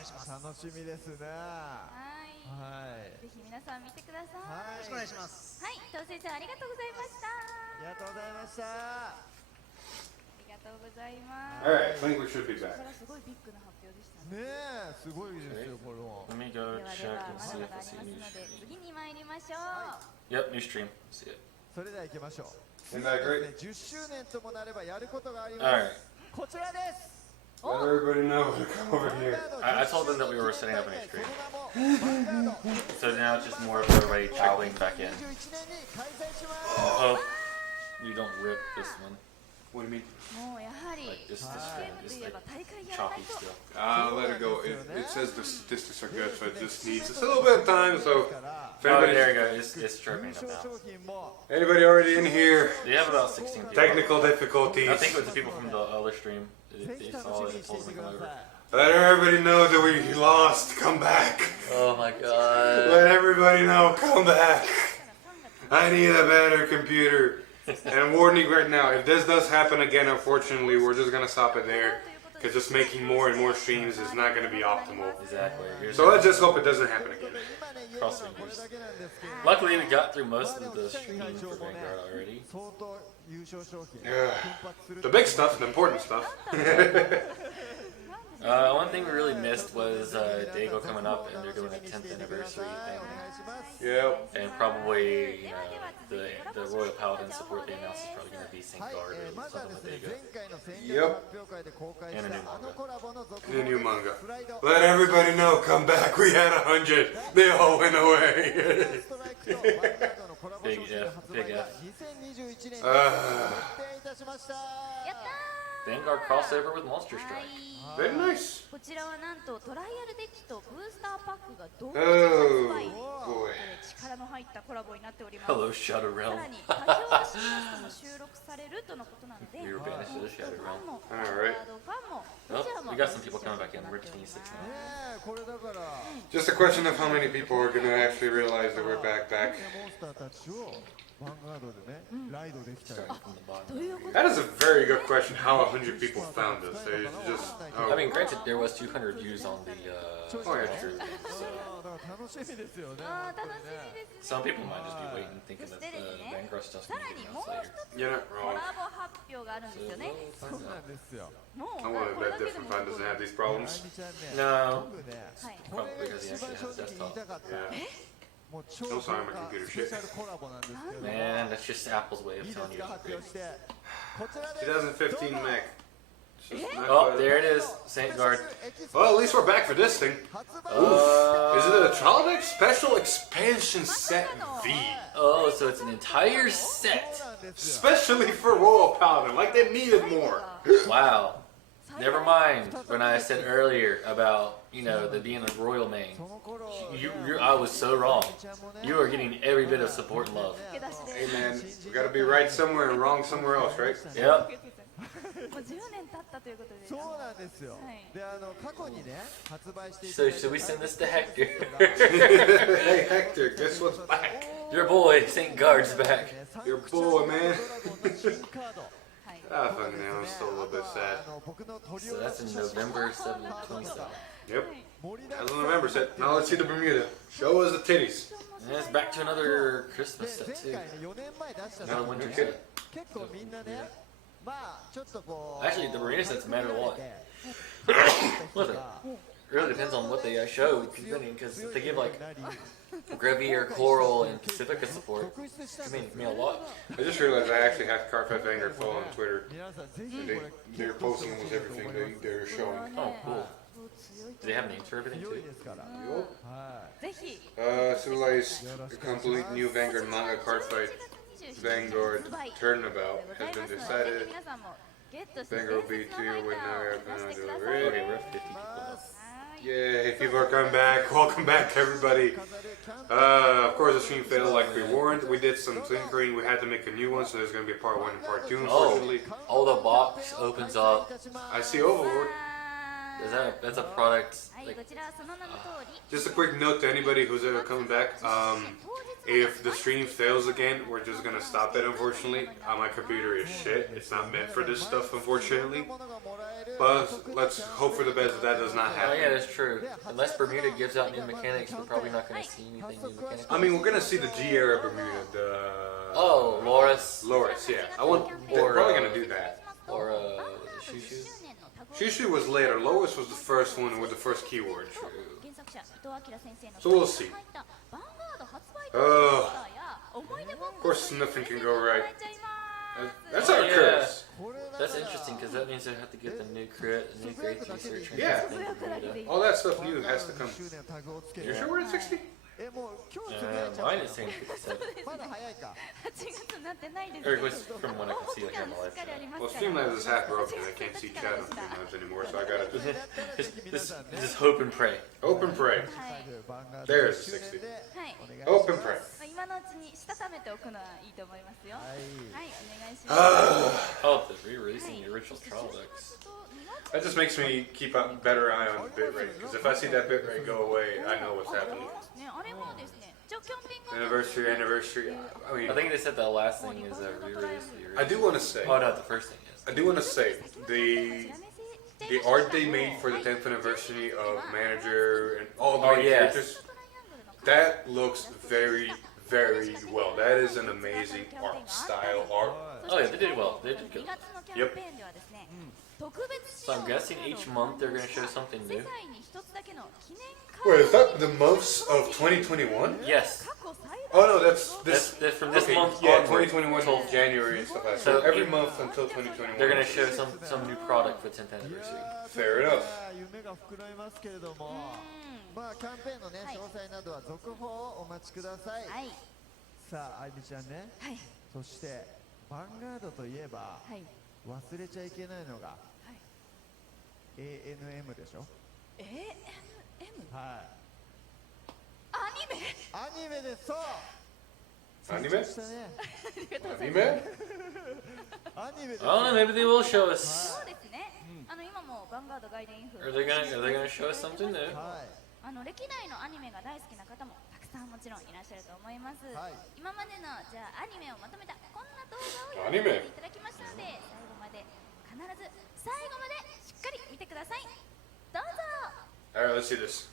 願いします。楽しみですね。はい。ぜひ皆さん見てください。よろしくお願いします。はい、伊藤先生ありがとうございました。ありがとうございました。ありがとうございます。 Alright, I think we should be こ back. れはすごいビッグな発表でしたね。ねえ、すごいですよ、これは。 Let me で go はで check は and まだ see ま if だ I あ see り a ます new ので stream. 次に参りましょう。 Yep, new stream. See it. それでは行きましょう。 Isn't that great? 10周年ともなればやることがありま Alright. す。こちらです。 Let everybody know to come over here. I told them that we were setting up a new stream. その名も So now it's just more of everybody trickling back in. 21年に開催します。 Hope you don't rip this one. What do you mean? もうやはり Like this ゲー stream ムと is いえ like ば大会やらない choppy と。 still. Let it go. It says the statistics are good, so it just needs just a little bit of time. So, if Oh, anybody, there you go. It's tripping 優 up 勝 now. 商品も anybody already in here? They have about 16 people. Technical difficulties. I think with the people from the other stream, ぜひ they 楽 saw し it み and にして told い them て to く come だ over. さい。 Let everybody know that we lost. Come back. Oh my god. Let everybody know. Come back. I need a better computer. And I'm warning you right now, if this does happen again, unfortunately, we're just gonna stop it there. Because just making more and more streams is not gonna be optimal. Exactly. Here's So let's just hope it doesn't happen again. 今ね、言えるのはこれだけなんですけど、 Luckily, we got through most of the streams for Vanguard already. 相当優勝商品 Yeah. 奮発する The big stuff, the important stuff. One thing we really missed was Dago coming up, and they're doing a 10th anniversary thing. Yep. And probably, you know, the Royal Paladin support they announced is probably going to be はい Vanguard ま or ずは something です with ね、 Dago. 前回の戦略発表会で公開したあのコラボの続 The new manga. スライド Let everybody know, come back. We had 100. They all went away. ストライクとバンガードのコラボ商品の発売が2021年に決定いたしました。やったー。 Vanguard crossover with Monster は Strike. い。 Very nice. こちらはなんとトライアルデッキとブースターパックが同時 Oh 発売。 boy. 力の入ったコラボになっております。 Hello, Shadow さ Realm. らに歌評シーンも収録されるとのことなので、 We were banished to the フ Shadow ァ Realm. ンも、 Alright. ガードファンも、 Oh, どちらも we got some people coming back in. We're 26ね now. え、これだから Just a question of how many people are gonna actually realize that we're back. モンスターたちをバンガードでね、ライドできたり Starting from the bottom. ということ That is a very good question. How 100 people found us? It's just. I mean, granted, there was 200 views on the yeah. stream, あ so ーだから楽しみですよね。あー楽し本当にねみです。 some people might just be waiting, thinking that Vanguard stuff's さ going ら to に be もう announced 一 later. つ You're not コ wrong. ラボ発表があるんですよね。そうなんですよ。もう I wonder こ if れだ that けで different も fan doesn't have these problems. みちゃんね、 No. 僕ね、はい。これが一番正直言いたかった。 Yeah. もう超 No 豪 sign of 華 computer スペシャルコラボなんですけども。 Man, that's just Apple's way い of いで telling す you か、 to 発 upgrade. 表して。こちらです。 2015 Mac. It's just not Oh, quite- there it is. Vanguard. Well, at least we're back for this thing. 発売 Is it a Childhood Special Expansion Set V? Oh, so it's an entire そう set. なんですよ。 Especially for Royal Paladin, like they needed more. Wow. Never mind when I said earlier about, you know, the being a royal main. その頃 I was so wrong. You are getting every bit of support and love. 駆け出しで Hey man, we gotta be right somewhere and wrong somewhere else, right? Yep. もう10年経ったということで。そうなんですよ。はいで、過去にね、発売していた So だいた should we send this to Hector? Hey Hector, guess what's back? Your boy, St. Guard's back. Your boy, man. 新カード。はい。 Ah, fuck man, I'm still a little bit sad. 僕の鳥 So を that's in November 7th, 27th. Yep. 盛りだ That's く the November set. Now let's see the Bermuda. Show us the titties. And it's back to another Christmas で set 前 too. 回ね4年前出したAnother 時 winter に kit. 結構みんなねまあちょっとこう Actually, the marina sets matter a lot. 人 Listen, が it really depends on what they show, because if they give like Grevy or Coral and Pacifica support, 特筆した I ん mean, です mean a lot. I just realized I actually have Carpet Vanguard follow on Twitter. 皆さんぜひ And こ they, れ they're posting almost everything they're showing. Oh, cool. 強い Do they have names for everything 強い too? ですから Yup. は ぜひ Civilized, a complete new Vanguard manga card fight. Vanguard turnabout has been decided. 皆さんもゲットして Vanguard will be 2 year win now. 出してください。 Already. Okay, we're at 50 people now. はい Yay, people are coming back. Welcome back, everybody. い飾るキャンプ Of course, the stream failed like we warned. We did some tinkering. We had to make a new one, so there's going to be a part 1 and part 2, Oh, unfortunately. oh, the box opens up. いたします I see Overlord. That's a product. はい、 Like, こちらその名の通り Just a quick note to anybody who's ever coming back. If the stream fails again, we're just gonna stop it, unfortunately. My computer is shit. It's not meant for this stuff, unfortunately. But let's hope for the best that does not oh happen. yeah, that's true. Unless Bermuda gives out new mechanics, we're probably not going to see anything new mechanics. I mean, we're gonna see the G era Bermuda, the Oh, Loris. Loris, yeah. They're probably gonna do that. Or Shushu. Shushu was later. Loris was the first one with the first keyword. 原作者伊藤明先生の So we'll see. 入ったヴァンガード発売当時のポスターや思い出ボッ Of クス course, nothing can go right. ちゃいます That's our curse. That's interesting because that means they have to get the new crit, the new great research, and Yeah. everything. All that stuff new has to come. You're sure we're at 60? もう今日つぶやいちゃう Mine is saying 57. まだ早いか8月になってないです Or at least from what I can see, お like 期 on 間 the しっかりあり live. ま Well, すから Streamlabs is half broken. I can't see chat on Streamlabs anymore, so I gotta Just hope and pray. hope and pray. はい、 There's 60. はい、 Hope and pray. まあ今のうちにしたためておくのはいいと思いますよはい、お願いします Oh, they're re-releasing the original trial decks. That just makes me keep a better eye on the bitrate. Because if I see that bitrate go away, I know what's happening. ね、あれもですね、じゃあキャンピング Anniversary. I mean, I think they said the last thing is a re-release. I do want to say, Oh no, the first thing is. I do want to say, the art they made for the 10th anniversary of Manager and all the Oh, main yes. characters, that looks very, very well. That is an amazing art style art. Oh yeah, they did well. They did good. 2月のキャンペーンではですね、特別仕 So 様 I'm guessing each month they're gonna show something 世 new. 界に一つだけの記念 Wait, is that the months of 2021? Yes. 過去最 Oh no, that's That's, this. that's from this Okay, month yeah, onward. 2021 till January and stuff like that. So So every you- month until 2021. They're gonna show some new product for 10th anniversary. Fair enough. 夢が膨らみますけれどもまあキャンペーンのね詳細などは続報をお待ちくださいはいさああいみちゃんねはいそしてヴァンガードといえばはい忘れちゃいけないのが ANM でしょ ANM はいアニメアニメですそうアニメ成長したね Anime? アニメです I don't know, maybe they will show us. そうですね今もヴァンガードガイデンインフ Are they gonna show us something new? はい歴代のアニメが大好きな方もたくさんもちろんいらっしゃると思います、はい今までのじゃあアニメをまとめたこんな動画をアニメいただきましたので最後まで必ず最後までしっかり見てくださいどうぞ Alright, let's see this.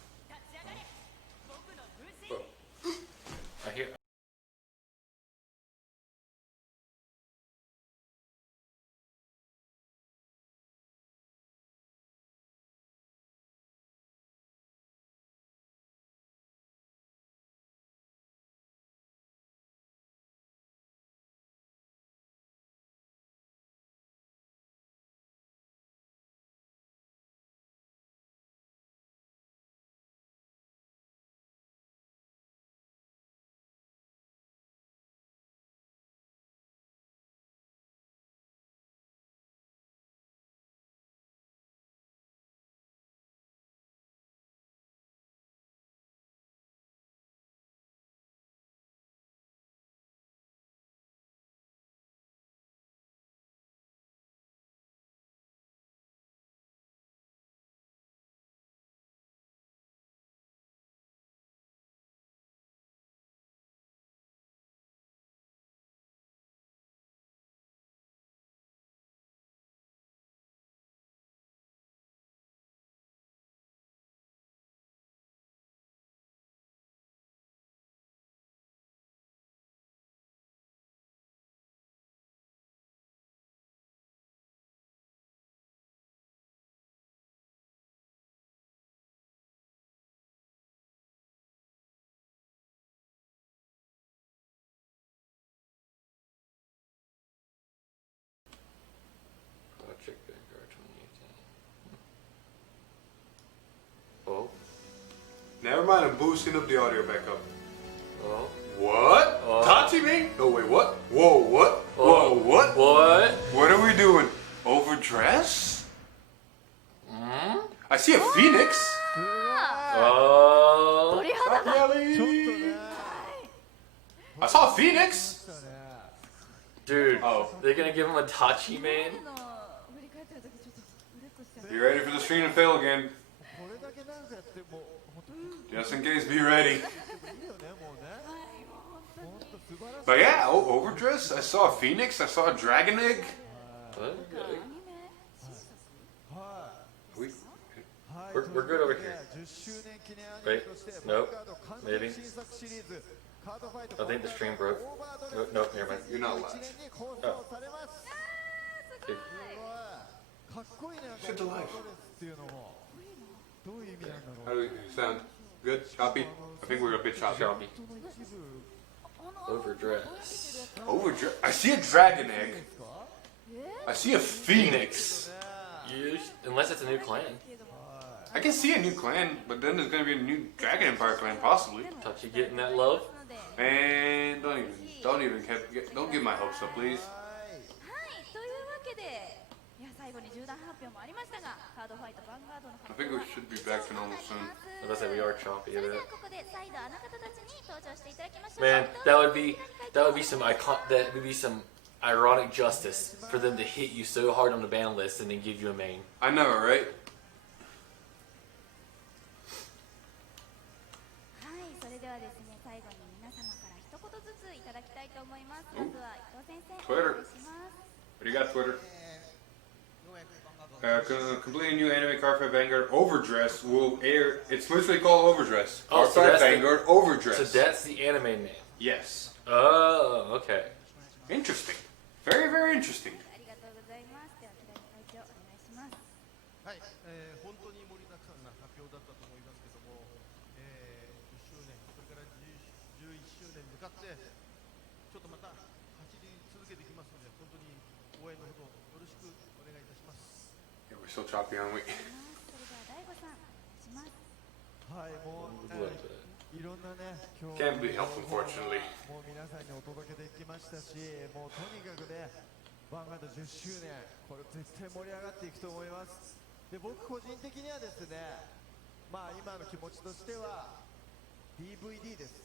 I hear. Check Vanguard 2018. Oh. Never mind, I'm boosting up the audio back up. Oh. What? Oh. Touchy me? No, wait, what? Whoa, what? Whoa, what? What? What are we doing? Overdress? Hmm? I see a phoenix. Oh. 鳥肌が Yelly. I saw a phoenix. そうね Dude, Oh. they're gonna give him a Tachi man? の振り返ってる時ちょっとうるっとしちゃ Be ready for the stream to fail again. これだけ長くやってもう本当に Just in case, be ready. いいよねもうね本当素晴らしい But yeah, overdress. I saw a phoenix. I saw a dragon egg. Okay. は We, いはい We're good over here. 10周年記念アニメとして Wait, nope, バンガード完 maybe. 全新作シリーズカードファイト I think the stream broke. No, never mind. You're not allowed. 2021年に放送されます Okay. かっこいいねなんか Shit オー alive. バードレスっていうのもどういう意味なんだ how ろう do we sound? Good? Choppy? I think we're a bit choppy. Choppy. 人の一部 Overdress. Overdress. I see a dragon egg. ですか I see a phoenix. Unless it's a new clan. I can see a new clan, but then there's gonna be a new Dragon Empire clan, possibly. Touchy getting that love. And don't give my hopes up, please. はいはいというわけでいや最後に重大発表もありましたがカードファイトヴァンガードの I 発 think 表 we は should be back to normal soon. As I said, we are choppy そ a れで bit. はここで再度あの方たちに登場していただきましょう Man, that would be some that would be some ironic justice for them to hit you so hard on the ban list and then give you a main. I know, right? はいそれではですね最後に皆様から一言ずついただきたいと思いますまずは伊藤先生お Twitter. 願いします What do you got, Twitter? Completely new anime card for Vanguard Overdress will air. It's literally called Overdress. Oh, Card so for that's the- Vanguard Overdress. So that's the anime name. Yes. Oh, okay. Interesting. Very, very interesting. ありがとうございますでは平井会長お願いしますはい、本当に盛りだくさんな発表だったと思いますけども、10周年、それから11周年に向かって、ちょっとまた走り続けていきますので、本当に応援のほどよろしくお願いいたします。 Yeah, we're still choppy, aren't we? それでは大悟さんお願いしますはいもう、 A little bit. いろんなね今日 Can't be helped, unfortunately. もう皆さんにお届けできましたしもうとにかくねヴァンガード10周年これ絶対盛り上がっていくと思いますで僕個人的にはですねまあ今の気持ちとしては DVD です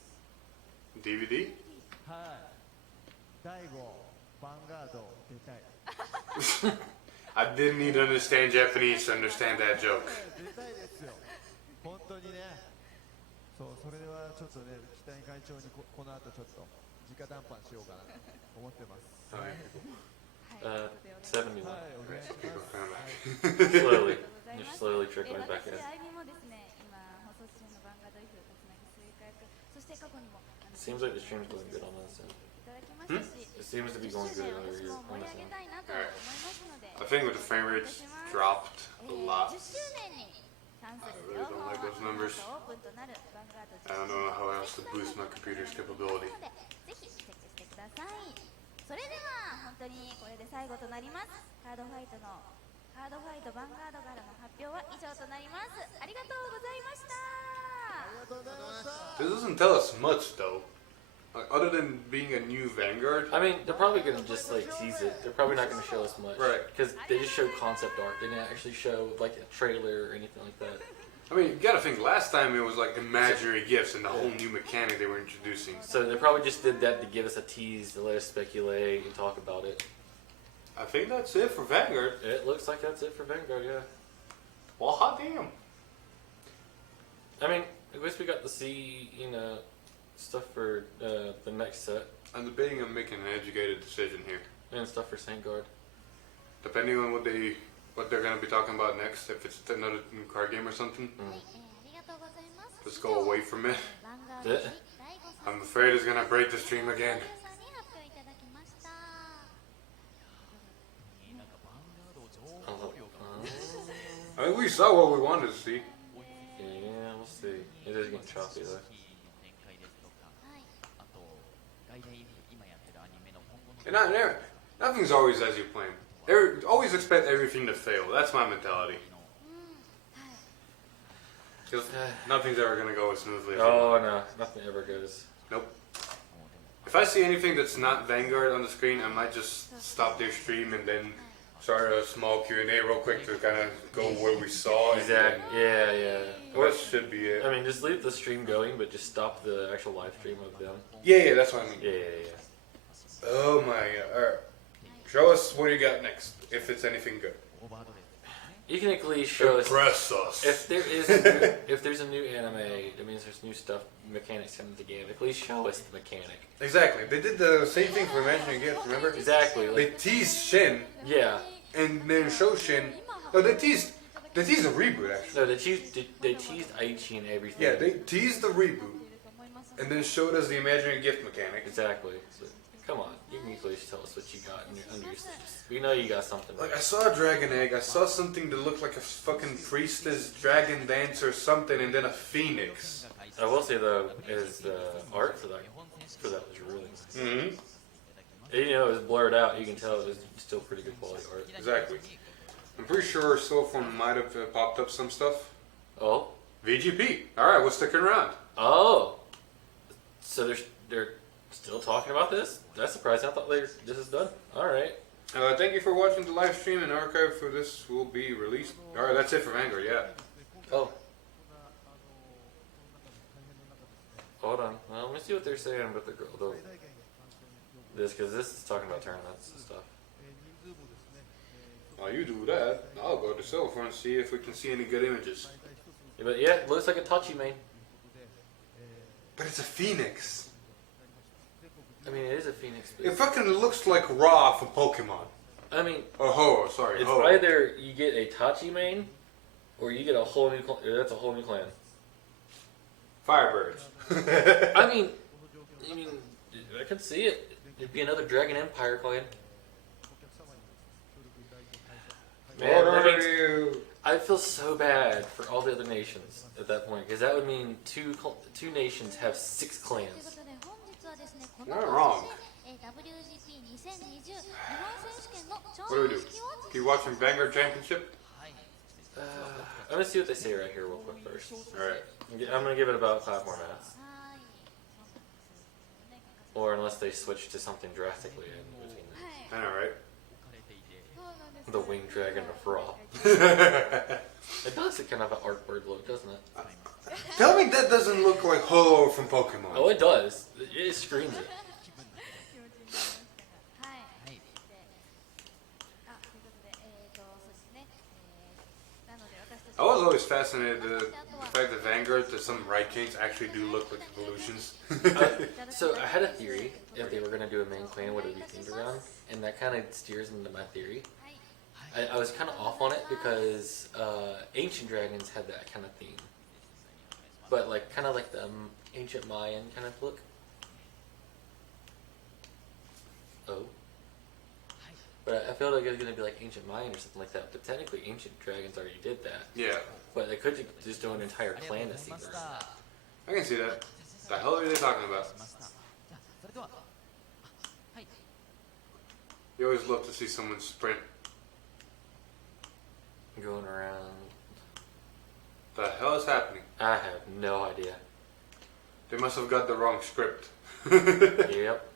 DVD? はい大悟ヴァンガード出たい I didn't need to understand Japanese to understand that joke. 出たいですよ本当にねそうそれではちょっとね北谷会長にこの後ちょっと直談判しようかなと思ってます Alright. はい 71. はいお願いし People ます coming back. Slowly. ありが Just とうございます slowly trickling back 私 in. あゆみもですね今放送中のバンガード F をつなぎ追加役そして過去にも Seems like the stream's going good on this end. いただきましたし It seems to be going 10周 good 年 over 私 here も on 盛り this 上げ end. たいなと思いますので I think with the frame rates dropped a lot. 10周年に関する I 情 really 報 don't は like those numbers. オープンとなるバンガード I don't know how else to boost my computer's capability. ぜひチェックしてくださいそれでは本当にこれで最後となりますカードファイトヴァンガードからの発表は以上となりますありがとうございました This doesn't tell us much though. Like, other than being a new Vanguard. I mean, they're probably gonna just like tease it. They're probably not gonna show us much, Right. Because they just showed concept art. They didn't actually show like a trailer or anything like that. I mean, you gotta think, last time it was like imaginary gifts and the whole new mechanic they were introducing. So they probably just did that to give us a tease, to let us speculate and talk about it. I think that's it for Vanguard. It looks like that's it for Vanguard, yeah. Well, hot damn. I mean, I guess we got to see, stuff for the next set I'm debating on making an educated decision here. and stuff for Vanguard. Depending on what they're gonna be talking about next, if it's another new card game or something, ありがとうございます let's go away from it. ヴァンガードより Yeah. 大悟さん I'm afraid it's gonna break the stream again. さんに発表いただきました I mean, we saw what we wanted to see. Yeah, we'll see. It is getting choppy though. はい And nothing's always as you plan. Always expect everything to fail. That's my mentality. 'Cause nothing's ever gonna go as smoothly as you Oh want. no, nothing ever goes. Nope. If I see anything that's not Vanguard on the screen, I might just stop their stream and then start a small Q&A real quick to kind of go where we saw. And then Exactly. Yeah. that should be it. I mean, just leave the stream going, but just stop the actual live stream of them. Yeah, that's what I mean. Yeah. Oh my god. Alright. Show us what you got next, if it's anything good. You can at least show us Impress us. if there is a new, if there's a new anime. That means there's new stuff, mechanics coming to the game. At least show us the mechanic. Exactly. They did the same thing for Imaginary Gift, remember? Exactly. They Like, teased Shin yeah. and then show Shin. No, they teased a reboot actually. No, they teased Aichi and everything. Yeah, they teased the reboot and then showed us the Imaginary Gift mechanic. Exactly. So, come on, you can at least tell us what you got under your sleeves. We know you got something. Like I saw a dragon egg, I saw something that looked like a fucking priestess, dragon dancer, or something, and then a phoenix. I will say though, is the art for that was really nice. Mm-hmm. Even though it was blurred out, you can tell it was still pretty good quality art. Exactly. I'm pretty sure Cellphone might have popped up some stuff. Oh, VGP. All right, we're sticking around. oh, so they're still talking about this? That's surprising. I thought this is done. All right. Thank you for watching the live stream, and archive for this will be released. All right, that's it for Vanguard. Yeah. Oh, hold on. Well, let me see what they're saying about the girl. This because this is talking about tournaments and stuff. While you do that, I'll go to Cellphone and see if we can see any good images. Yeah, but yeah, it looks like a touchy main. But it's a phoenix. I mean, it is a phoenix. But It fucking looks like Ra from Pokemon. I mean, Oh, Ho, sorry. it's Ho. either you get a Tachi main, or you get a whole new. That's a whole new clan. Firebirds. I mean, I could see it. It'd be another Dragon Empire clan. Man, What that are means- you? I feel so bad for all the other nations at that point, because that would mean two nations have 6 clans. You're not wrong. What do we do? Keep watching Vanguard Championship? I'm gonna see what they say right here real quick first. Alright. I'm gonna give it about 5 more minutes, or unless they switch to something drastically in between. I know, right? The winged dragon of Ra. It does kind of have an art bird look, doesn't it? Tell me that doesn't look like Ho from Pokemon. Oh, it does. It screams it. I was always fascinated the fact that Vanguard, that some Raikens actually do look like evolutions. So I had a theory if they were going to do a main clan, what it would be themed around, and that kind of steers into my theory. I was kind of off on it because ancient dragons had that kind of theme, but like kind of like the ancient Mayan kind of look. Oh, but I feel like it was going to be like ancient Mayan or something like that. But technically, ancient dragons already did that. Yeah, But they could just do an entire clan that's themed around that. I can see that. The hell are they talking about? You always love to see someone sprint. Going around. The hell is happening? I have no idea. They must have got the wrong script. Yep.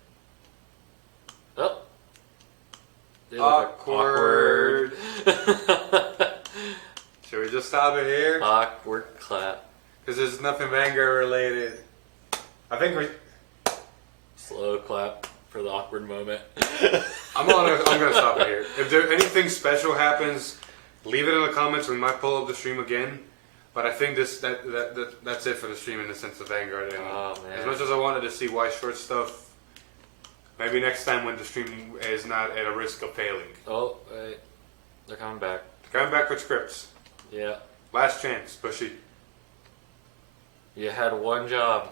Oh. They look like Awkward. Should we just stop it here? awkward clap. Because there's nothing Vanguard related. I think we. Slow clap for the awkward moment. I'm gonna stop it here. If there anything special happens, leave it in the comments. We might pull up the stream again. But I think that's it for the stream in the sense of Vanguard. And Oh, man. as much as I wanted to see White Short stuff, maybe next time when the stream is not at a risk of failing. Oh, wait. They're coming back. Coming back with scripts. Yeah. Last chance, Bushy. You had one job.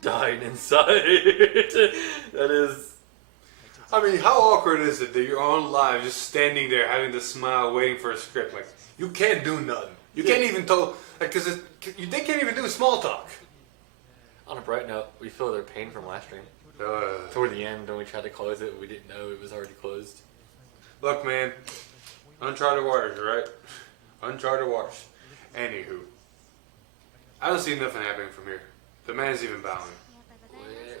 Dying inside. That is. I mean, how awkward is it that you're on live, just standing there, having to smile, waiting for a script? Like, you can't do nothing. You can't even tell, like, because they can't even do small talk. On a bright note, we feel their pain from last stream. Toward the end, when we tried to close it, we didn't know it was already closed. Look, man, uncharted waters, right? Uncharted waters. Anywho, I don't see nothing happening from here. The man's even bowing. Wait.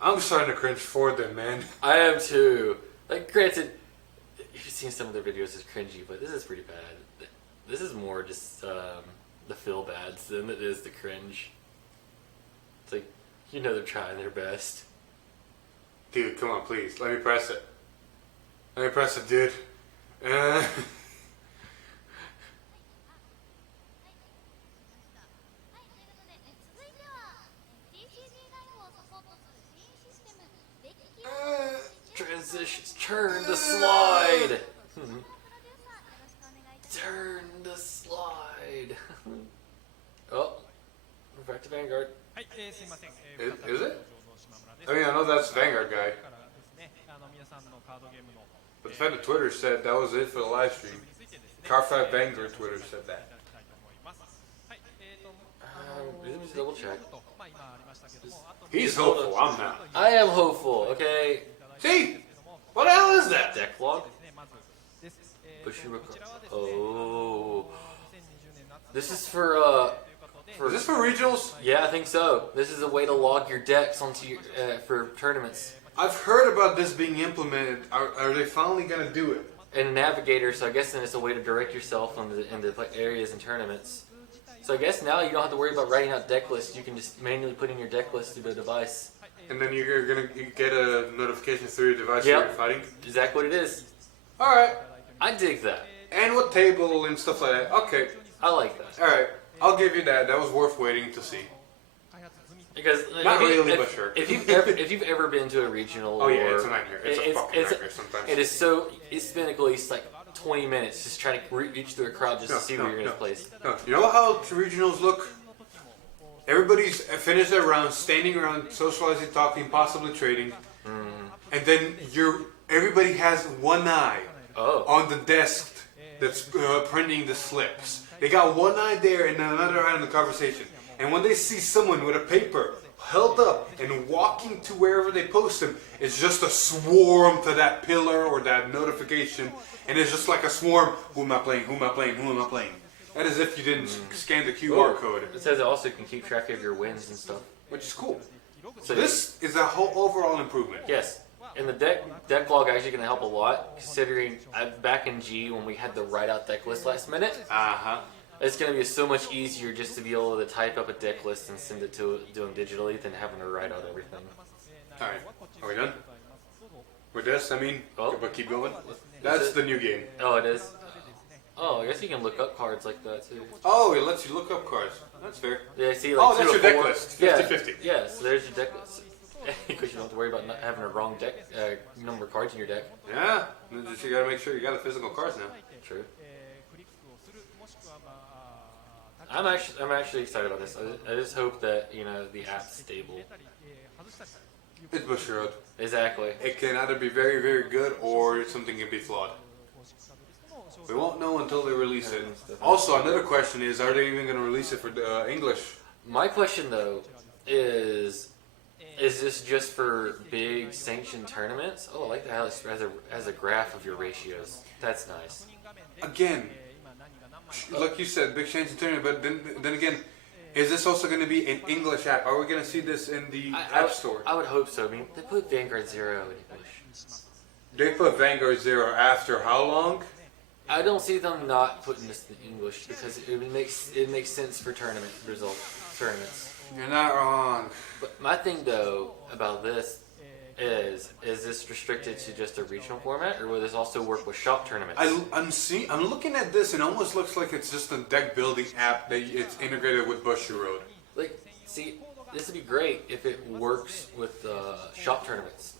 I'm starting to cringe for them, man. I am too. Like, granted, you've seen some of their videos as cringy, but this is pretty bad. This is more just the feel bads than it is the cringe. It's like, you know they're trying their best. Dude, come on, please. Let me press it. Let me press it, dude. 続いては TCG タイムをサポートする新システムデッキを Transitions. Turn the slide. プロデューサーよろしくお願いいたします Turn the slide. Oh, we're back to Vanguard. はい、すいません。 Is it? I mean, I know that's the Vanguard guy. からですね、皆さんのカードゲームの But the fact that Twitter said that was it for the live stream. についてですね、 Car5 Vanguard Twitter said いた that. だきたいと思います。はい、Let me just double check. まあ今ありましたけども、あと He's hopeful, I'm not. I am hopeful. Okay. See? What the hell is that? Deck log. ですね、まずです。Bushiroad. こちらはですね、 Oh. 2020年夏 This is for ということで Is this for regionals? Yeah, I think so. This is a way to log your decks onto your, for tournaments. I've heard about this being implemented. Are they finally gonna do it? And a navigator, so I guess then it's a way to direct yourself into areas and tournaments. So I guess now you don't have to worry about writing out deck lists. You can just manually put in your deck list through the device. And then you're gonna get a notification through your device Yep. while you're fighting? Exactly what it is. Alright. I dig that. And with table and stuff like that. Okay. I like that. Alright. I'll give you that. That was worth waiting to see. 開発済み Because Not if you- really, if- but sure. if you've ever been to a regional, Oh yeah, or, it's a nightmare. It's a fucking nightmare sometimes. It is so. It's been at least like 20 minutes just trying to reach through a crowd just No, to see no, where you're no. gonna place. No, you know how regionals look? Everybody's finished their round, standing around, socializing, talking, possibly trading, and then everybody has one eye Oh. on the desk that's printing the slips. They got one eye there and another eye on the conversation. And when they see someone with a paper held up and walking to wherever they post them, it's just a swarm to that pillar or that notification, and it's just like a swarm. Who am I playing? Who am I playing? Who am I playing? That is if you didn't scan the QR code, It says it also can keep track of your wins and stuff. which is cool. So This is a whole overall improvement. yes, and the deck log actually going to help a lot. Considering back in G when we had to write out deck list last minute, Uh-huh. it's going to be so much easier just to be able to type up a deck list and send it to them digitally than having to write out everything. Alright, are we done? With this, I mean, Oh. but keep going. That's the new game. Oh, it is. Oh, I guess you can look up cards like that too. Oh, it lets you look up cards. That's fair. Yeah, see, like Oh, that's 2 your to deck 4. list. Yeah, 50-50. yeah, so there's your deck list. Because you don't have to worry about not having a wrong deck number of cards in your deck. Yeah, you gotta make sure you got the physical cards now. True. クリックをするもしくはまあ I'm actually excited about this. I just hope that the app's stable. 入れたり外したりという It's Bushiroad. Exactly. It can either be very, very good or something can be flawed. 公式カードリストの詳 We 細 won't know until they release it. Also, another question is, are they even gonna release it for English? My question though is this just for big sanctioned tournaments? Oh, I like that how it has a graph of your ratios. That's nice. 画面で Again, 今何が何枚 like you said, big change in tournament, but then again, is this also gonna be an English app? Are we gonna see this in the App Store? I would hope so. I mean, they put Vanguard 0 in English. They put Vanguard 0 after how long? I don't see them not putting this in English because it makes sense for tournaments. You're not wrong. But my thing though about this is this restricted to just a regional format, or will this also work with shop tournaments? I'm looking at this and it almost looks like it's just a deck building app that it's integrated with Bushiroad. Like, see, this would be great if it works with shop tournaments.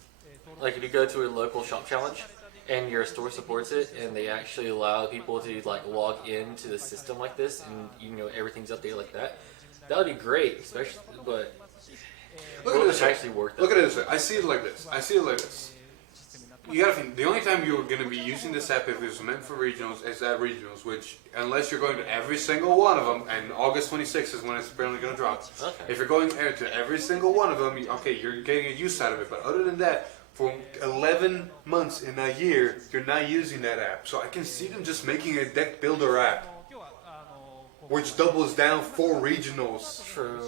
Like if you go to a local shop challenge and your store supports it, and they actually allow people to like log into the system like this, and everything's updated like that. That would be great, especially. But Look at will this. it actually work? Look at it this way. I see it like this. You gotta think, the only time you're gonna be using this app if it's meant for regionals is at regionals, which, unless you're going to every single one of them, and August 26th is when it's apparently gonna drop. Okay. If you're going to every single one of them, okay, you're getting a use out of it, but other than that, for 11 months in a year, you're not using that app. So I can see them just making a deck builder app, 今日はこう which doubles down for regionals. True.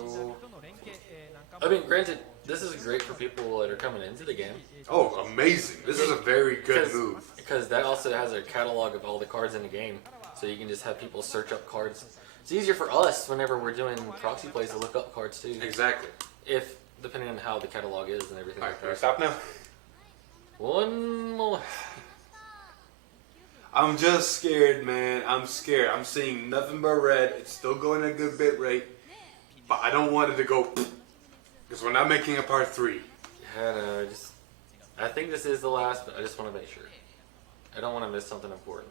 との連携なんか I mean, granted, this is great for people that are coming into the game. Oh, amazing. This is a very good move. Because that also has a catalog of all the cards in the game. So so you can just have people search up cards. It's easier for us whenever we're doing proxy plays to look up cards too. Exactly. If depending on how the catalog is and everything. Alright, like can I that. stop now? One more. I'm just scared, man. I'm scared. I'm seeing nothing but red. It's still going at a good bit rate. But I don't want it to go because we're not making a part 3. Yeah, no, I think this is the last, but I just want to make sure. I don't want to miss something important.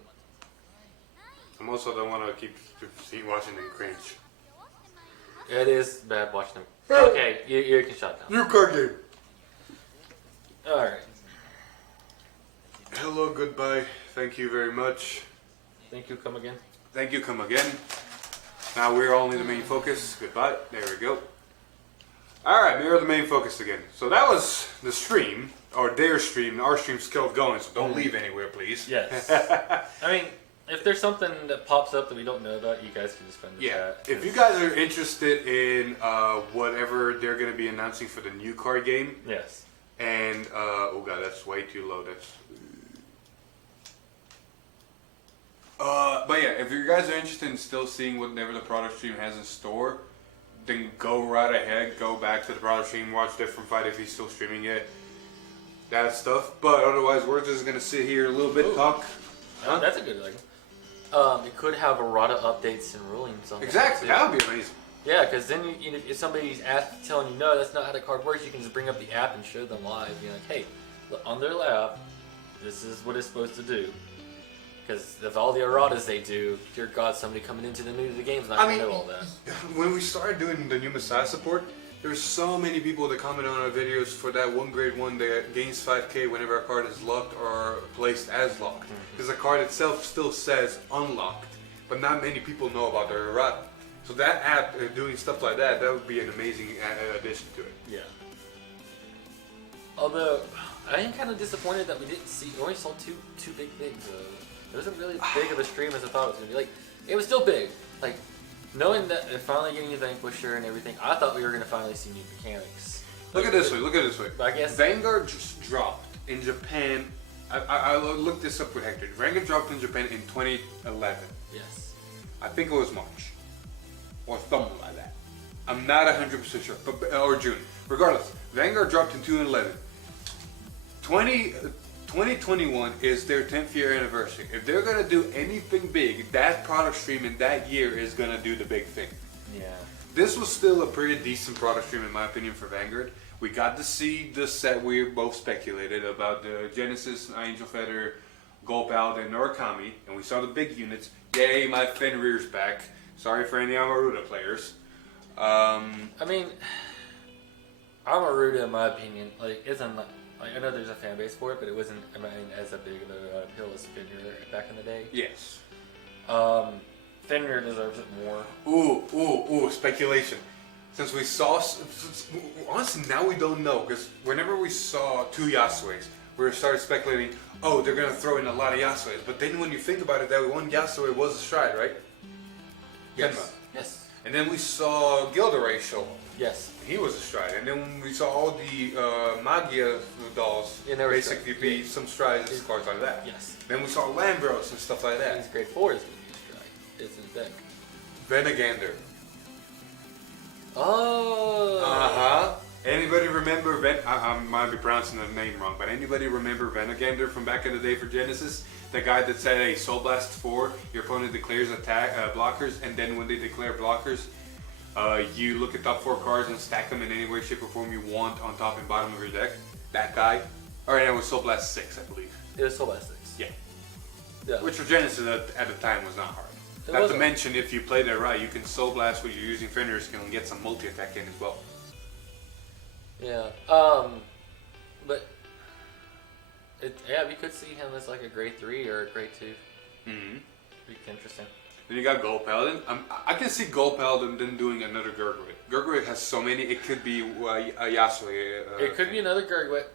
I'm also don't want to keep watching them cringe. It is bad watching them. Okay, you can shut down. New card game. Alright. Hello, goodbye. Thank you very much. Thank you, come again. Thank you, come again. Now we're only the main focus. Goodbye. There we go. Alright, we're the main focus again. So that was the stream, or their stream. Our stream's still going, so don't leave anywhere, please. Yes. I mean, if there's something that pops up that we don't know about, you guys can just spend the Yeah, chat. if you guys are interested in whatever they're going to be announcing for the new card game, Yes. and, oh god, that's way too low. But yeah, if you guys are interested in still seeing whatever the product stream has in store, then go right ahead, go back to the product stream, watch Different Fight if he's still streaming it, that stuff. But otherwise, we're just going to sit here a little bit, talk. Oh, that's a good thing. It could have errata updates and rulings on Exactly, that. that would be amazing. Yeah, because then if somebody's telling you, no, that's not how the card works, you can just bring up the app and show them live. You're like, hey, look, on their lab, this is what it's supposed to do. Because of all the erratas they do, dear God, somebody coming into the new to the game's not going to know all that. When we started doing the new Messiah support, there's so many people that comment on our videos for that one grade 1 that gains 5k whenever a card is locked or placed as locked. Because the card itself still says unlocked, but not many people know about the errata. So that app doing stuff like that, that would be an amazing addition to it. Yeah. Although, I am kind of disappointed that we only saw two big things. It wasn't really big of a stream as I thought it was going to be. Like, it was still big. Like, knowing that they're finally getting a Vanquisher and everything, I thought we were going to finally see new mechanics. Look at this way, look at this way. But I guess Vanguard just dropped in Japan. I looked this up with Hector. Vanguard dropped in Japan in 2011. yes. I think it was March. Or something like that. I'm not 100% sure. But, or June. Regardless, Vanguard dropped in 2011. 2021 is their 10th year anniversary. If they're going to do anything big, that product stream in that year is going to do the big thing. Yeah. This was still a pretty decent product stream in my opinion for Vanguard. We got to see the set we both speculated about, the Genesis, Angel Feather, Gold Paladin, Norakami, and we saw the big units. Yay, my Fenrir's back. Sorry for any Amaruta players. I mean, Amaruta, in my opinion, like isn't like, I know there's a fan base for it, but it wasn't as a big of a appeal as Fenrir back in the day. Yes. Fenrir deserves it more. Ooh, speculation. Since we saw, honestly, now we don't know, because whenever we saw 2 Yasues, we started speculating, oh, they're going to throw in a lot of Yasues. But then when you think about it, that one Yasue was a stride, right? Yes. Genma. Yes. And then we saw Gilderay show up. Yes. He was a stride. And then we saw all the Magia dolls Yeah, they were basically be some strides and cards like that. Yes. Then we saw Lambros and stuff like His that. grade 4 is going to be a strike. It's his deck. Venegander. Oh. Anybody remember I might be pronouncing the name wrong, but anybody remember Venegander from back in the day for Genesis? The guy that said, hey, Soul Blast 4, your opponent declares attack blockers, and then when they declare blockers, you look at top 4 cards and stack them in any way, shape, or form you want on top and bottom of your deck. That guy. Alright, that was Soul Blast 6, I believe. It was Soul Blast 6. Yeah. Yeah. Which for Genesis at the time was not hard. It Not to wasn't. mention, if you play that right, you can Soul Blast with your using Fenrir skill and get some multi-attack in as well. Yeah. But we could see him as like a grade 3 or a grade 2. Mm-hmm. Be interesting. Then you got Gold Paladin. I can see Gold Paladin then doing another Gurgwit. Gurgwit has so many, it could be a Yasue. It could be another Gurgwit.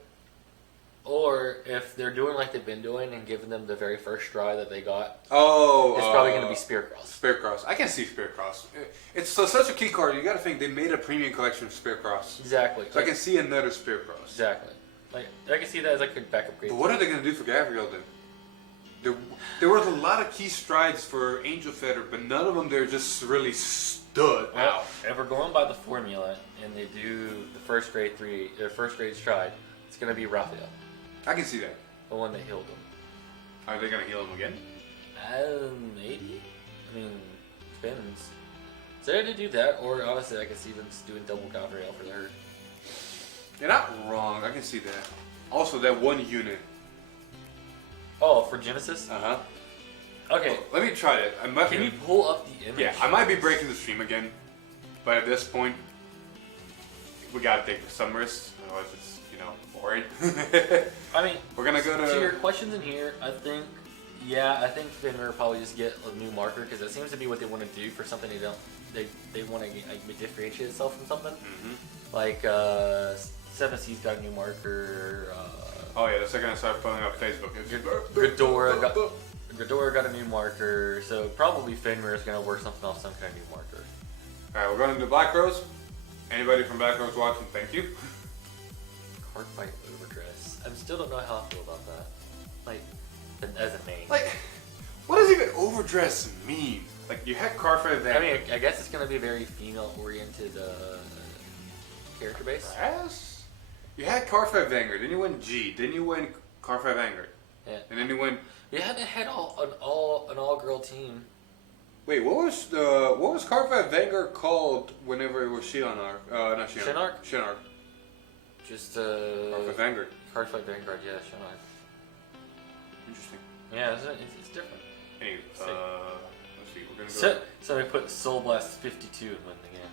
Or if they're doing like they've been doing and giving them the very first stride that they got, Oh, it's probably going to be Spearcross. Spearcross. I can see Spearcross. It's such a key card. You got to think they made a premium collection of Spearcross. Exactly. So I can see another Spearcross. Exactly. Like I can see that as like a backup grade. But what are they going to do for Gabriel then? There was a lot of key strides for Angel Feather, but none of them they're just really stood Well, out. if we're going by the formula and they do the first grade stride, it's gonna be Raphael, I can see that. the one that healed him. Are they gonna heal him again? Maybe. I mean, depends. So they to do that, or honestly, I could see them just doing double Gabriel for the hurt. You're not wrong. I can see that. Also, that one unit. Oh, for Genesis? Uh huh. Okay. Let me try it. I might Can be, you pull up the image? Yeah, I might be breaking the stream again, but at this point, we gotta take some risks. Otherwise, it's boring. I mean, We're gonna go to your to. questions in here, I think Finner will probably just get a new marker because that seems to be what they want to do for something they don't. They want to differentiate itself from something. Mhm. Like 7C's got a new marker. Oh yeah, they're gonna start pulling up Facebook. Ghidorah got a new marker, so probably Finmer is gonna work something off some kind of new marker. All right, we're going to Black Rose. Anybody from Black Rose watching? Thank you. Card fight overdress. I still don't know how I feel about that. Like, as a main. Like, what does even overdress mean? Like, you had Carfrey then. I mean, I guess it's gonna be a very female-oriented character base. Yes. You had Carfrey Vanguard, then you went G, then you went Carfrey Vanguard, Yeah. and then you went. You haven't had an all-girl team. Wait, what was Carfrey Vanguard called whenever it was Shi'ar? Not Shi'ar. Shi'ar? Shi'ar. Just Carfrey Vanguard. card fight Vanguard, yeah, Shi'ar. Interesting. Yeah, it's different. Anyway, See. let's see. We're gonna go. So we put Soul Blast 52 and win the game.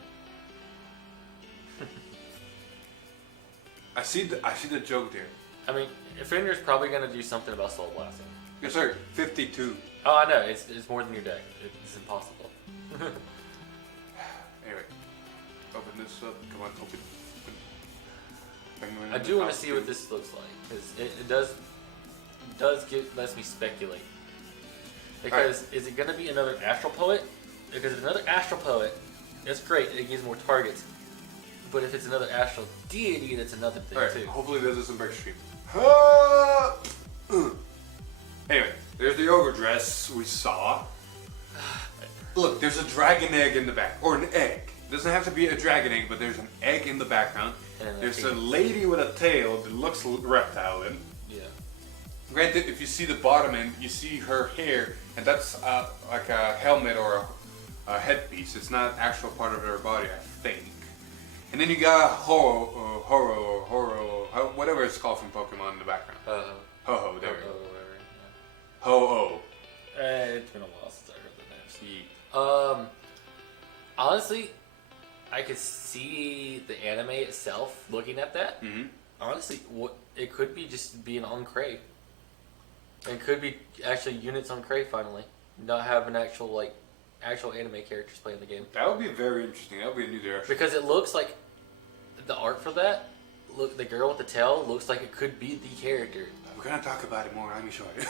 I see the joke there. I mean, Finder's probably gonna do something about Soul Blasting. Yes, sir. 52. Oh, I know. It's more than your deck. It's impossible. Anyway, open this up. Come on, open. I do want to see what this looks like because it does lets me speculate. Because is it going to be another Astral Poet? Because if another Astral Poet, that's great. It gives more targets. But if it's another Astral Deity, that's another thing Alright, too. hopefully this isn't break stream. Anyway, there's the ogre dress we saw. Look, there's a dragon egg in the back, or an egg. It doesn't have to be a dragon egg, but there's an egg in the background. And then There's a a lady with a tail that looks reptile-in. Yeah. Granted, if you see the bottom end, you see her hair, and that's like a helmet or a headpiece. It's not actual part of her body, I think. And then you got Horo, whatever it's called from Pokemon in the background. Ho-Ho, there we go. Whatever. Ho-Oh. It's been a while since I heard the names. Honestly, I could see the anime itself looking at that. Mm-hmm. Honestly, it could be just being on Crave. It could be actually units on Crave finally, not having actual anime characters playing the game. That would be very interesting. That would be a new direction. Because it looks like the art for that. Look, the girl with the tail looks like it could be the character. We're gonna talk about it more. Let me show you.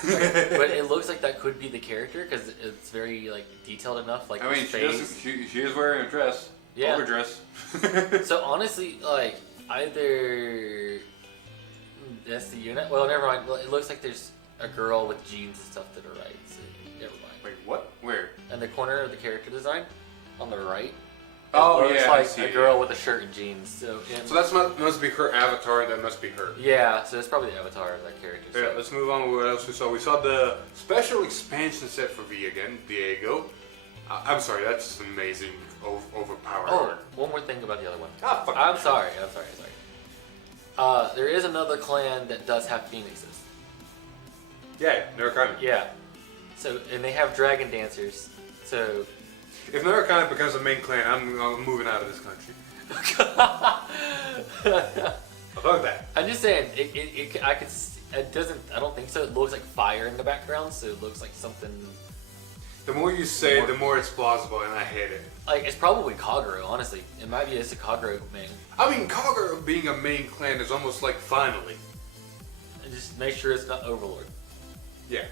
But it looks like that could be the character because it's very detailed enough. Like I mean, she is wearing a dress. Yeah. Overdress. So honestly, like either that's the unit. Well, never mind. It looks like there's a girl with jeans and stuff to the right. So never mind. Wait, what? Where? In the corner of the character design, on the right. Oh, it looks yeah, I like see a it, girl yeah. with a shirt and jeans. So So must be her avatar. That must be her. yeah. So it's probably the avatar of that character. Yeah, So. let's move on with what else we saw. We saw the special expansion set for V again, Diego. I'm sorry, that's amazing. Overpowered. Oh, one more thing about the other one. Ah, fuck. I'm sorry. There is another clan that does have phoenixes. Yeah, Narukami. Yeah. So and they have dragon dancers. So If Narukami becomes a main clan, I'm moving out of this country. Fuck that. I'm just saying, it doesn't. I don't think so. It looks like fire in the background, so it looks like something. The more you say, the more it's plausible, and I hate it. Like it's probably Kagero. Honestly, it might be just a Kagero thing. I mean, Kagura being a main clan is almost like finally. And just make sure it's not Overlord. Yeah.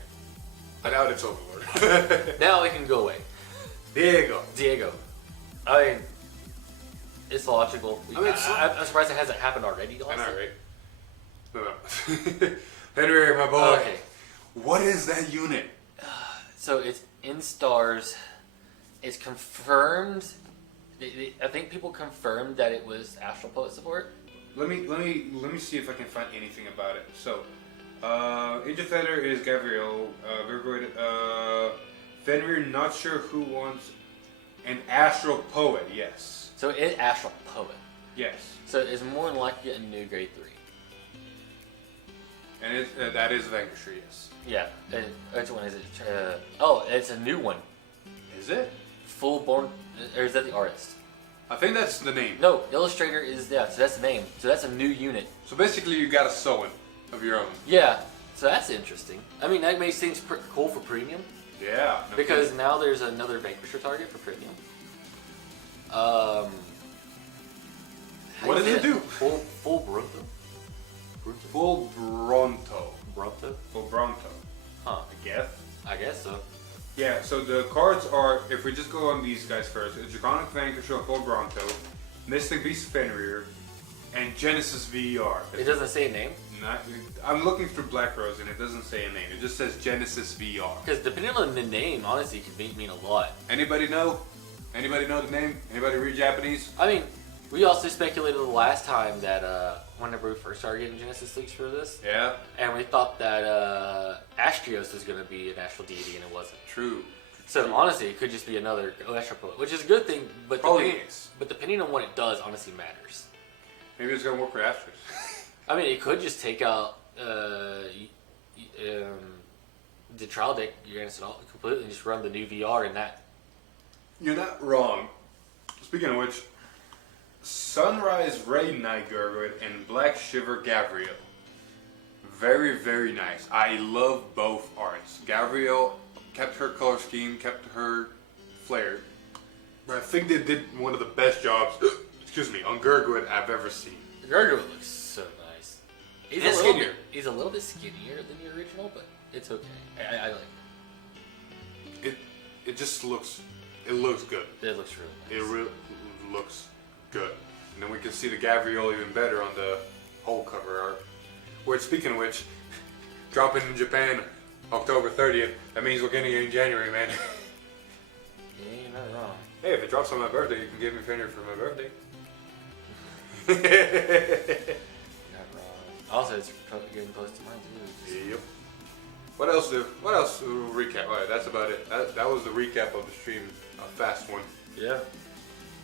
I doubt it's Overlord. Now it can go away. Diego. I mean, it's logical. I mean, I'm surprised it hasn't happened already. I Honestly. know, right? No. Henry, my boy. Okay. What is that unit? So it's in stars. It's confirmed. I think people confirmed that it was Astral Poet support. Let me see if I can find anything about it. So, Age of Feather is Gabriel. Vanguard, Fenrir, not sure who wants an Astral Poet. Yes. So it's Astral Poet. Yes. So it's more than likely a new grade 3. And that is Vanguard. Yes. Yeah. Which one is it? It's a new one. Is it? Full born, or is that the artist? I think that's the name. No, Illustrator is so that's the name. So that's a new unit. So basically, you got a sew-in of your own. Yeah. So that's interesting. I mean, that makes things cool for premium. Yeah. no Because kidding. now there's another Vanquisher target for premium. What does it do? Full Brunto? Full Bronto. Brunto? Full Bronto. Huh. I guess. I guess so. Yeah, so the cards are, if we just go on these guys first, it's Draconic Vanquisher, Full Bronto, Mystic Beast Fenrir, and Genesis VER. It doesn't say a name? I'm looking through Black Rose and it doesn't say a name. It just says Genesis VER. Because depending on the name, honestly, it could mean a lot. Anybody know? Anybody know the name? Anybody read Japanese? I mean, we also speculated the last time that whenever we first started getting Genesis leaks for this, Yeah, and we thought that Astrios was going to be an astral deity, and it wasn't. true. So honestly, it could just be another astral poet, which is a good thing. But Probably depending, is. but depending on what it does, honestly matters. Maybe it's gonna work for Astros. I mean, it could just take out the trial deck against it all completely and just run the new VR in that. You're not wrong. Speaking of which, Sunrise Ray Night Gargoyle and Black Shiver Gabriel. Very, very nice. I love both arts. Gabriel kept her color scheme, kept her flair. But I think they did one of the best jobs, excuse me, on Gurgwin I've ever seen. Gargoyle looks so nice. And skinnier. He's a little bit skinnier than the original, but it's okay. I like it. It just looks, it looks good. It looks really nice. It really looks good. And then we can see the Gabriel even better on the whole cover art. Which, speaking of which, dropping in Japan October 30th. That means we're getting it in January, man. Yeah, you're not wrong. Hey, if it drops on my birthday, you can give me Fender for my birthday. Not wrong. Also, it's getting close to mine too. Yep. What else do recap? Alright, that's about it. That was the recap of the stream. A fast one. Yeah.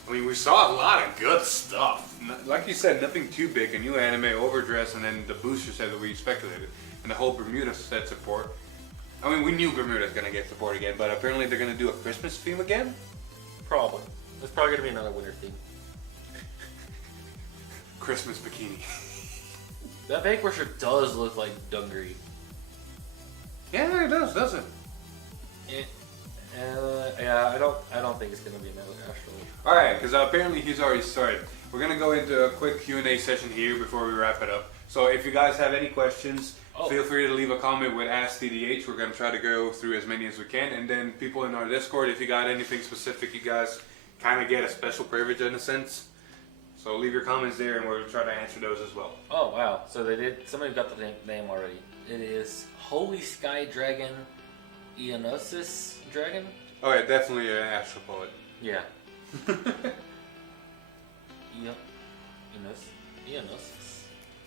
I mean, we saw a lot of good stuff. Like you said, nothing too big. A new anime, overdress, and then the booster set that we speculated. And the whole Bermuda set support. I mean, we knew Bermuda's gonna get support again, but apparently they're gonna do a Christmas theme again? Probably. It's probably gonna be another winter theme. Christmas bikini. That Vanquisher does look like Dungaree. Yeah, it does, doesn't it? Yeah, I don't think it's gonna be another astral. Alright, because apparently he's already started. We're gonna go into a quick Q&A session here before we wrap it up. So if you guys have any questions, feel free to leave a comment with Ask DDH. We're gonna try to go through as many as we can. And then people in our Discord, if you got anything specific, you guys kind of get a special privilege in a sense. So leave your comments there and we'll try to answer those as well. Oh wow! So they did. Somebody got the name already. It is Holy Sky Dragon, Eonosis Dragon. Oh yeah, definitely an astral poet. Yeah. Eonosis.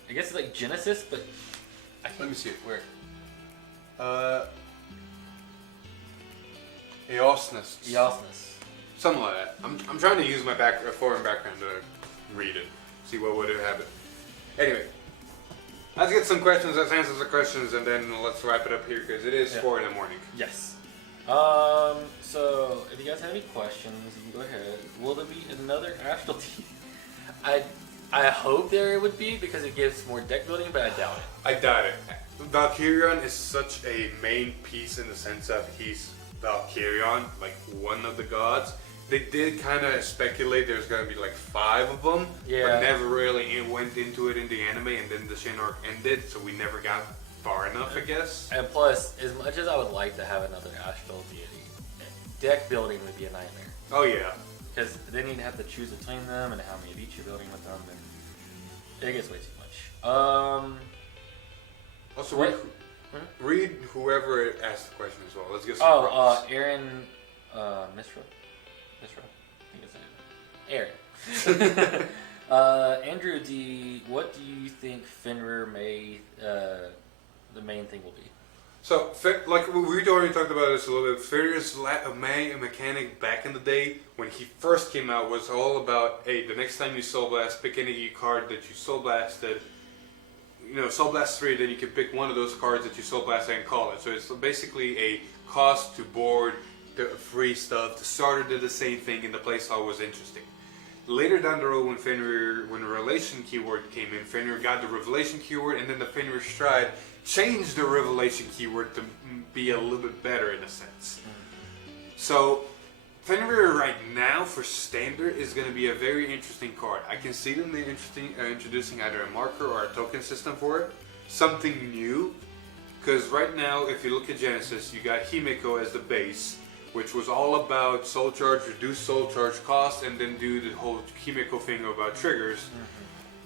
I guess it's like Genesis, but I Let can't. me see it. Where? Eosness. Eosness. Something like that. I'm trying to use my foreign background to read it. See what would it happen. Anyway. Let's get some questions. Let's answer some questions and then let's wrap it up here because it is 4 in the morning. Yes. So if you guys have any questions, you can go ahead. Will there be another astral team? I hope there would be because it gives more deck building, but I doubt it. I doubt it. Valkyrion is such a main piece in the sense of he's Valkyrion, like one of the gods. They did kind of speculate there's going to be like 5 of them, but never really went into it in the anime, and then the Shin arc ended, so we never got far enough, I guess. And plus, as much as I would like to have another astral deity, deck building would be a nightmare. Oh yeah. Because then you'd have to choose between them and how many of each you're building with them, and it gets way too much. Also, What? Read whoever asked the question as well. Let's get some props. Aaron Misra. I think it's Aaron. Andrew D, what do you think Fenrir may the main thing will be? So, like we already talked about this a little bit, Fenrir's mechanic back in the day when he first came out was all about, hey, the next time you Soul Blast, pick any card that you Soul Blasted. Soul Blast 3, then you can pick one of those cards that you Soul Blasted and call it. So it's basically a cost to board, the free stuff. The starter did the same thing, and the playstyle was interesting. Later down the road, when the Revelation keyword came in, Fenrir got the Revelation keyword, and then the Fenrir Stride changed the Revelation keyword to be a little bit better in a sense. So Fenrir right now for standard is going to be a very interesting card. I can see them introducing either a marker or a token system for it, something new. Because right now, if you look at Genesis, you got Himeko as the base, which was all about soul charge, reduce soul charge cost, and then do the whole Himeko thing about triggers.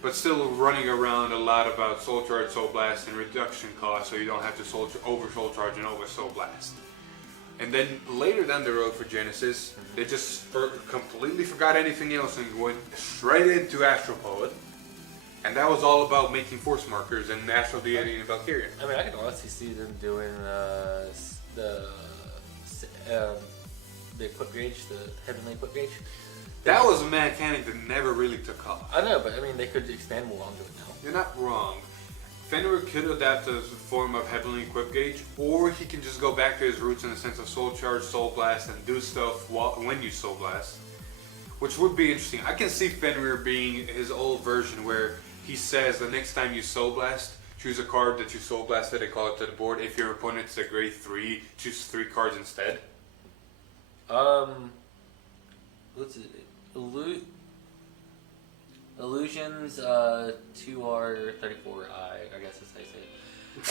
But still running around a lot about soul charge, soul blast, and reduction cost, so you don't have to over soul charge and over soul blast. And then later down the road for Genesis, they just completely forgot anything else and went straight into Astral Poet. And that was all about making force markers and Astral Deity and Valkyrian. I mean, I can honestly see them doing the equip gauge, the heavenly equip gauge. That was a mechanic that never really took off. I know, but I mean, they could expand more onto it now. You're not wrong. Fenrir could adapt as a form of heavenly equip gauge, or he can just go back to his roots in the sense of soul charge, soul blast, and do stuff when you soul blast, which would be interesting. I can see Fenrir being his old version where he says the next time you soul blast, choose a card that you soul blasted and call it to the board. If your opponent's a grade 3, choose 3 cards instead. What's it? Illusions 2R34I, I guess that's how you say it.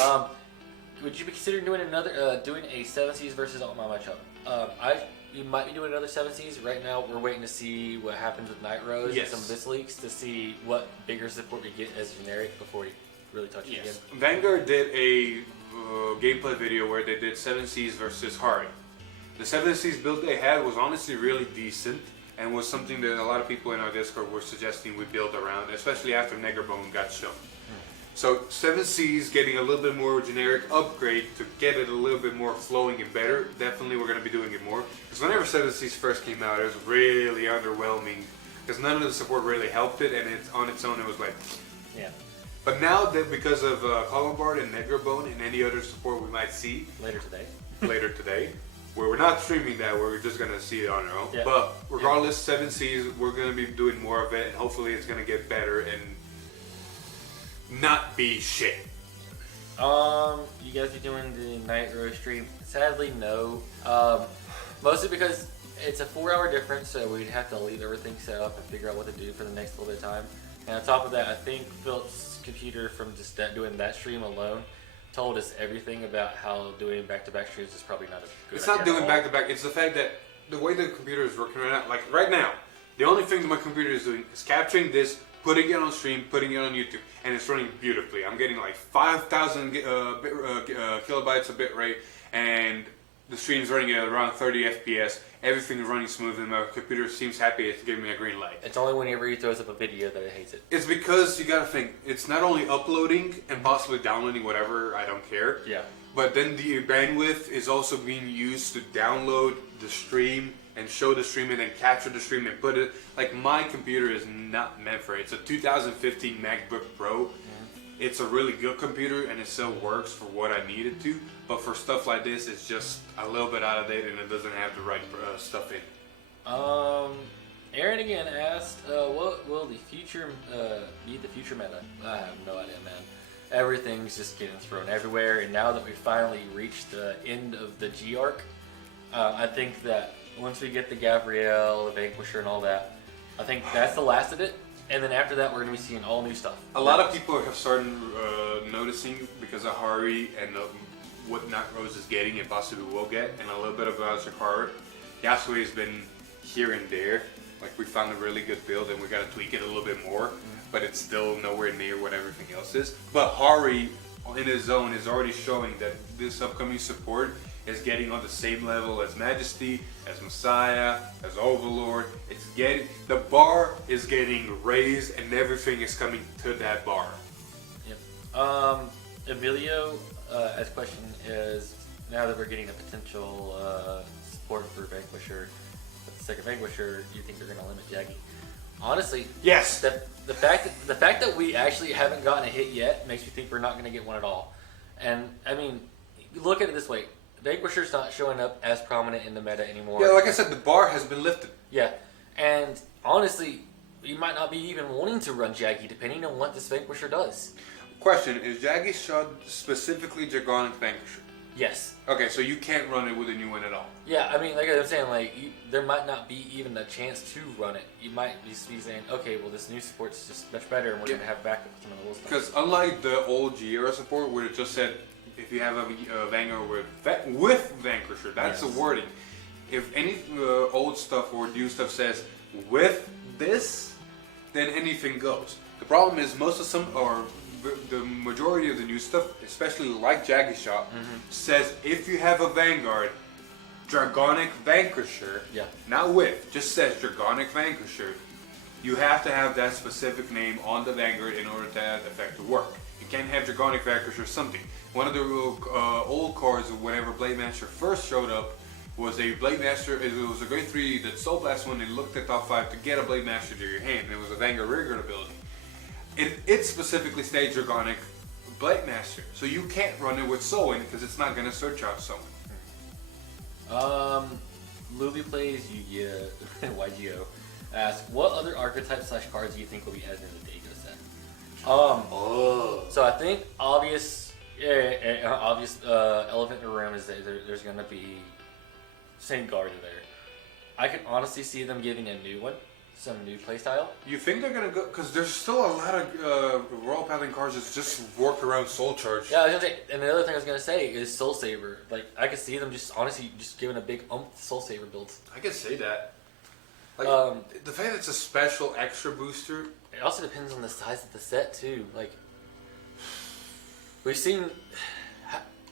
Would you be considering doing doing a 7Cs versus all my matchup? You might be doing another 7Cs. Right now, we're waiting to see what happens with Night Rose and some of this leaks to see what bigger support we get as generic before we really touch it again. Vanguard did a gameplay video where they did 7Cs versus Hari. The 7Cs build they had was honestly really decent and was something that a lot of people in our Discord were suggesting we build around, especially after Negerbone got shown. So 7Cs getting a little bit more generic upgrade to get it a little bit more flowing and better. Definitely we're going to be doing it more. Because whenever 7Cs first came out, it was really underwhelming. Because none of the support really helped it, and on its own it was like... Yeah. But now that because of Columbard and Negerbone and any other support we might see... Later today. Where we're not streaming that, we're just going to see it on our own. Yeah. But regardless, 7Cs, we're going to be doing more of it, and hopefully it's going to get better and not be shit. You guys are doing the Night Rose stream? Sadly, no. Mostly because it's a 4-hour difference, so we'd have to leave everything set up and figure out what to do for the next little bit of time. And on top of that, I think Philip's computer from just doing that stream alone told us everything about how doing back-to-back streams is probably not a good idea. It's not doing back-to-back. It's the fact that the way the computer is working right now, the only thing that my computer is doing is capturing this, putting it on stream, putting it on YouTube, and it's running beautifully. I'm getting like 5,000 kilobytes of bitrate, and the stream is running at around 30 FPS. Everything is running smooth, and my computer seems happy it's giving me a green light. It's only whenever he throws up a video that it hates it. It's because you gotta think, it's not only uploading and possibly downloading whatever, I don't care. Yeah. But then the bandwidth is also being used to download the stream and show the stream and then capture the stream and put it. Like, my computer is not meant for it. It's a 2015 MacBook Pro. It's a really good computer and it still works for what I need it to. But for stuff like this, it's just a little bit out of date and it doesn't have the right stuff in it. Aaron again asked, what will the future be the future meta? I have no idea, man. Everything's just getting thrown everywhere, and now that we finally reached the end of the G arc, I think that once we get the Gabrielle, the Vanquisher, and all that, I think that's the last of it. And then after that, we're going to be seeing all new stuff. A lot of people have started noticing because of Hari and what Night Rose is getting and possibly will get, and a little bit of Zakara. Yasue has been here and there. Like, we found a really good build and we got to tweak it a little bit more, but it's still nowhere near what everything else is. But Hari in his zone is already showing that this upcoming support is getting on the same level as Majesty, as Messiah, as Overlord. The bar is getting raised, and everything is coming to that bar. Yep. Emilio, as question is, now that we're getting a potential support for Vanquisher, the second Vanquisher, do you think they're going to limit Jaggy? Honestly, Yes. The fact that we actually haven't gotten a hit yet makes me think we're not going to get one at all. And I mean, look at it this way: Vanquisher's not showing up as prominent in the meta anymore. Yeah, like I said, the bar has been lifted. Yeah, and honestly, you might not be even wanting to run Jaggy depending on what this Vanquisher does. Question, is Jaggy Shud specifically Dragonic Vanquisher? Yes. Okay, so you can't run it with a new one at all. Yeah, I mean, like I'm saying, there might not be even a chance to run it. You might just be saying, okay, well, this new support's just much better, and we're going to have backup with some of the old stuff. Because unlike the old G-era support, where it just said, if you have a Vanguard with Vanquisher, that's the wording. If any old stuff or new stuff says, with this, then anything goes. The problem is the majority of the new stuff, especially like Jaggy Shot, says if you have a Vanguard, Dragonic Vanquisher, not with, just says Dragonic Vanquisher, you have to have that specific name on the Vanguard in order to have that effect to work. You can't have Dragonic Vanquisher something. One of the old cards, whenever Blade Master first showed up, was a Blade Master. It was a grade 3 that Soul Blast one. They looked at top 5 to get a Blade Master to your hand. It was a Vanguard Rigger ability. It specifically states Dragonic Blade Master, so you can't run it with Soin because it's not going to search out Soin. Luli plays Yu-Gi-Oh! YGO asks, what other archetypes / cards do you think will be added in the Dago set? So I think obvious elephant in the room is that there's going to be Vanguard in there. I can honestly see them giving a new one, some new playstyle. You think they're going to go, because there's still a lot of Royal Paladin cards that just work around Soul Charge. Yeah, I was gonna say, and the other thing I was gonna say is Soul Saber. Like, I could see them just honestly just giving a big Soul Saber build. I can say that. Like, the fact that it's a special extra booster. It also depends on the size of the set too. Like, we've seen.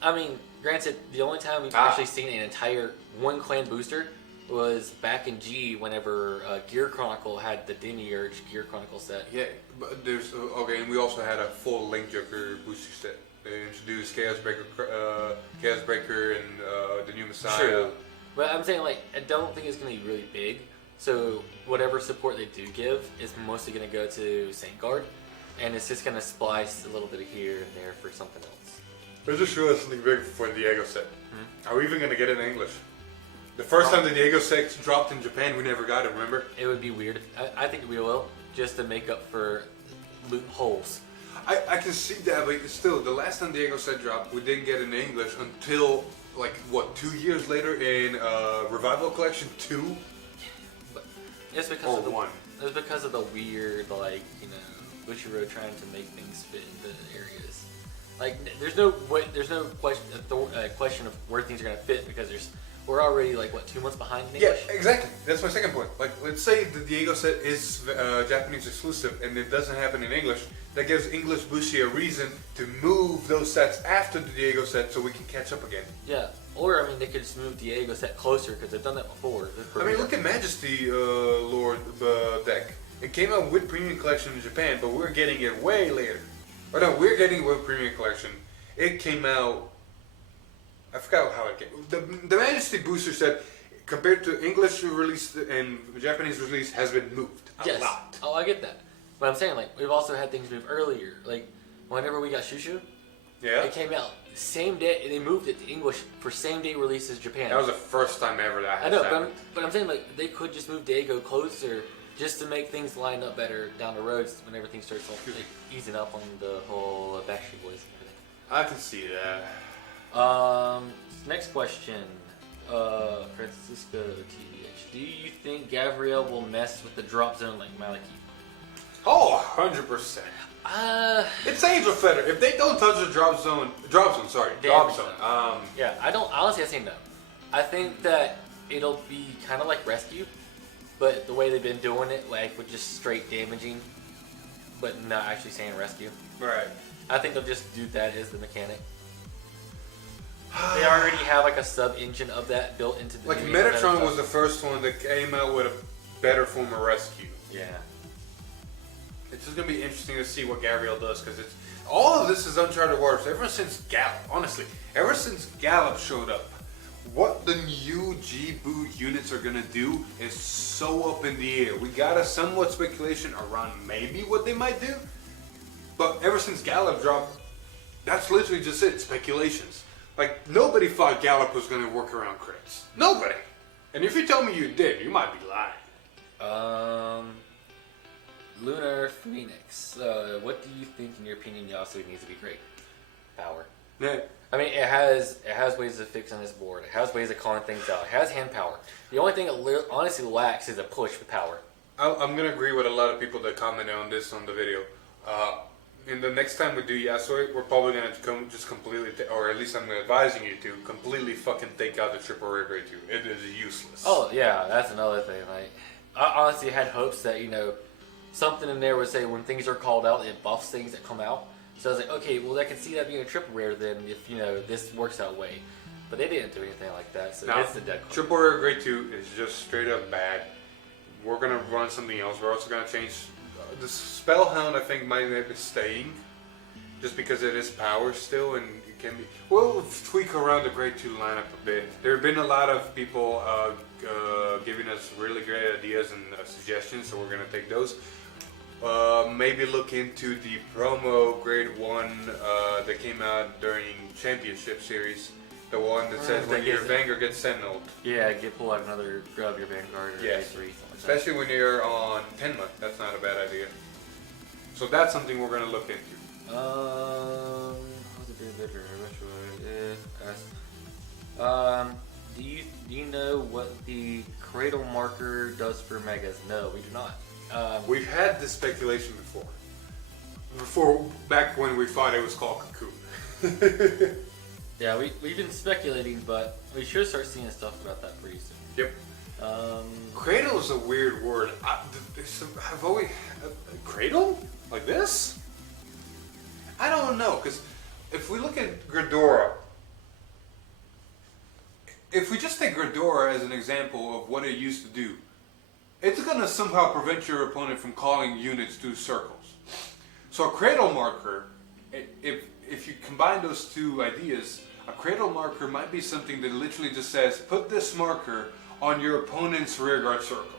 I mean, granted, the only time we've actually seen an entire one clan booster was back in G, whenever Gear Chronicle had the Demiurge Gear Chronicle set. Yeah, but there's okay, and we also had a full Link Joker booster set. They introduced Chaos Breaker, and the new Messiah. True, but I'm saying, like, I don't think it's gonna be really big. So whatever support they do give is mostly gonna go to Vanguard, and it's just gonna splice a little bit of here and there for something else. I just realized something big for the Diego set. Are we even gonna get it in English? The first time the Diego set dropped in Japan, we never got it, remember? It would be weird. I think we will, just to make up for loopholes. I can see that, but still, the last time Diego set dropped, we didn't get it in English until, like, what, 2 years later in Revival Collection 2? But it's because of the 1. It's because of the weird, like, you know, Bushiroad trying to make things fit into areas. Like, there's no question of where things are gonna fit, because we're already, like, what, 2 months behind in English? Yeah, exactly. That's my second point. Like, let's say the Diego set is Japanese exclusive and it doesn't happen in English. That gives English Bushi a reason to move those sets after the Diego set so we can catch up again. Yeah, or, I mean, they could just move Diego set closer, because they've done that before. I mean, look at Majesty Lord deck. It came out with Premium Collection in Japan, but we're getting it way later. Or no, we're getting it with Premium Collection. It came out... I forgot how it came. The Majesty booster set, compared to English release and Japanese release, has been moved a lot. Oh, I get that. But I'm saying, like, we've also had things move earlier. Like, whenever we got Shushu, it came out same day. They moved it to English for same day release as Japan. That was the first time ever that I has know, happened. but I'm saying, like, they could just move Diego closer just to make things line up better down the road when everything starts, like, easing up on the whole Backstreet Boys and everything. I can see that. Next question. Francisco TVH. Do you think Gabriel will mess with the drop zone like Maliki? Oh, 100%. It's Angel Feather. If they don't touch the drop zone, Yeah, honestly, I say no. I think that it'll be kind of like Rescue, but the way they've been doing it, like, with just straight damaging. but not actually saying rescue. Right. I think they'll just do that as the mechanic. They already have like a sub engine of that built into the Like new Metatron stuff. was the first one that came out with a better form of rescue. Yeah. It's just gonna be interesting to see what Gabriel does because it's all of this is uncharted waters. Ever since Gallop, honestly, ever since Gallop showed up, what the new G-Boot units are gonna do is so up in the air. We got a somewhat speculation around maybe what they might do, but ever since Gallop dropped, that's literally just it, speculations. Like nobody thought Gallop was gonna work around crits. Nobody. And if you tell me you did, you might be lying. Lunar Phoenix. What do you think, in your opinion, Yasuo needs to be great? Power. Yeah. I mean, it has ways of fixing this board. It has ways of calling things out. It has hand power. The only thing it honestly lacks is a push with power. I'm gonna agree with a lot of people that commented on this on the video. And the next time we do Yasuo, we're probably gonna just completely, or at least I'm advising you to completely fucking take out the triple rare grade 2. It is useless. Oh yeah, that's another thing. Like, I honestly had hopes that something in there would say when things are called out, it buffs things that come out. So I was like, okay, well I can see that being a triple rare then if this works that way. But they didn't do anything like that, so Now, it's the dead card. triple rare grade 2 is just straight up bad. We're gonna run something else. We're also gonna change the Spellhound. I think might be staying, just because it is power still, and it can be. We'll tweak around the grade 2 lineup a bit. There have been a lot of people giving us really great ideas and suggestions, so we're gonna take those. Maybe look into the promo grade 1 that came out during Championship Series. The one that says when your Vanguard gets sentineled. Yeah, pull out another grab your Vanguard or Yes. A3. Especially when you're on Tenma. That's not a bad idea. So that's something we're going to look into. How's it doing better? Do you know what the cradle marker does for megas? No, we do not. We've had this speculation before. Back when we thought it was called Cocoon. Yeah, we've been speculating, but we should start seeing stuff about that pretty soon. Yep. Cradle is a weird word. I've always cradle like this. I don't know, because if we look at Gridora, if we just take Gridora as an example of what it used to do, it's going to somehow prevent your opponent from calling units to circles. So a cradle marker, if you combine those two ideas, a cradle marker might be something that literally just says, put this marker on your opponent's rearguard circle.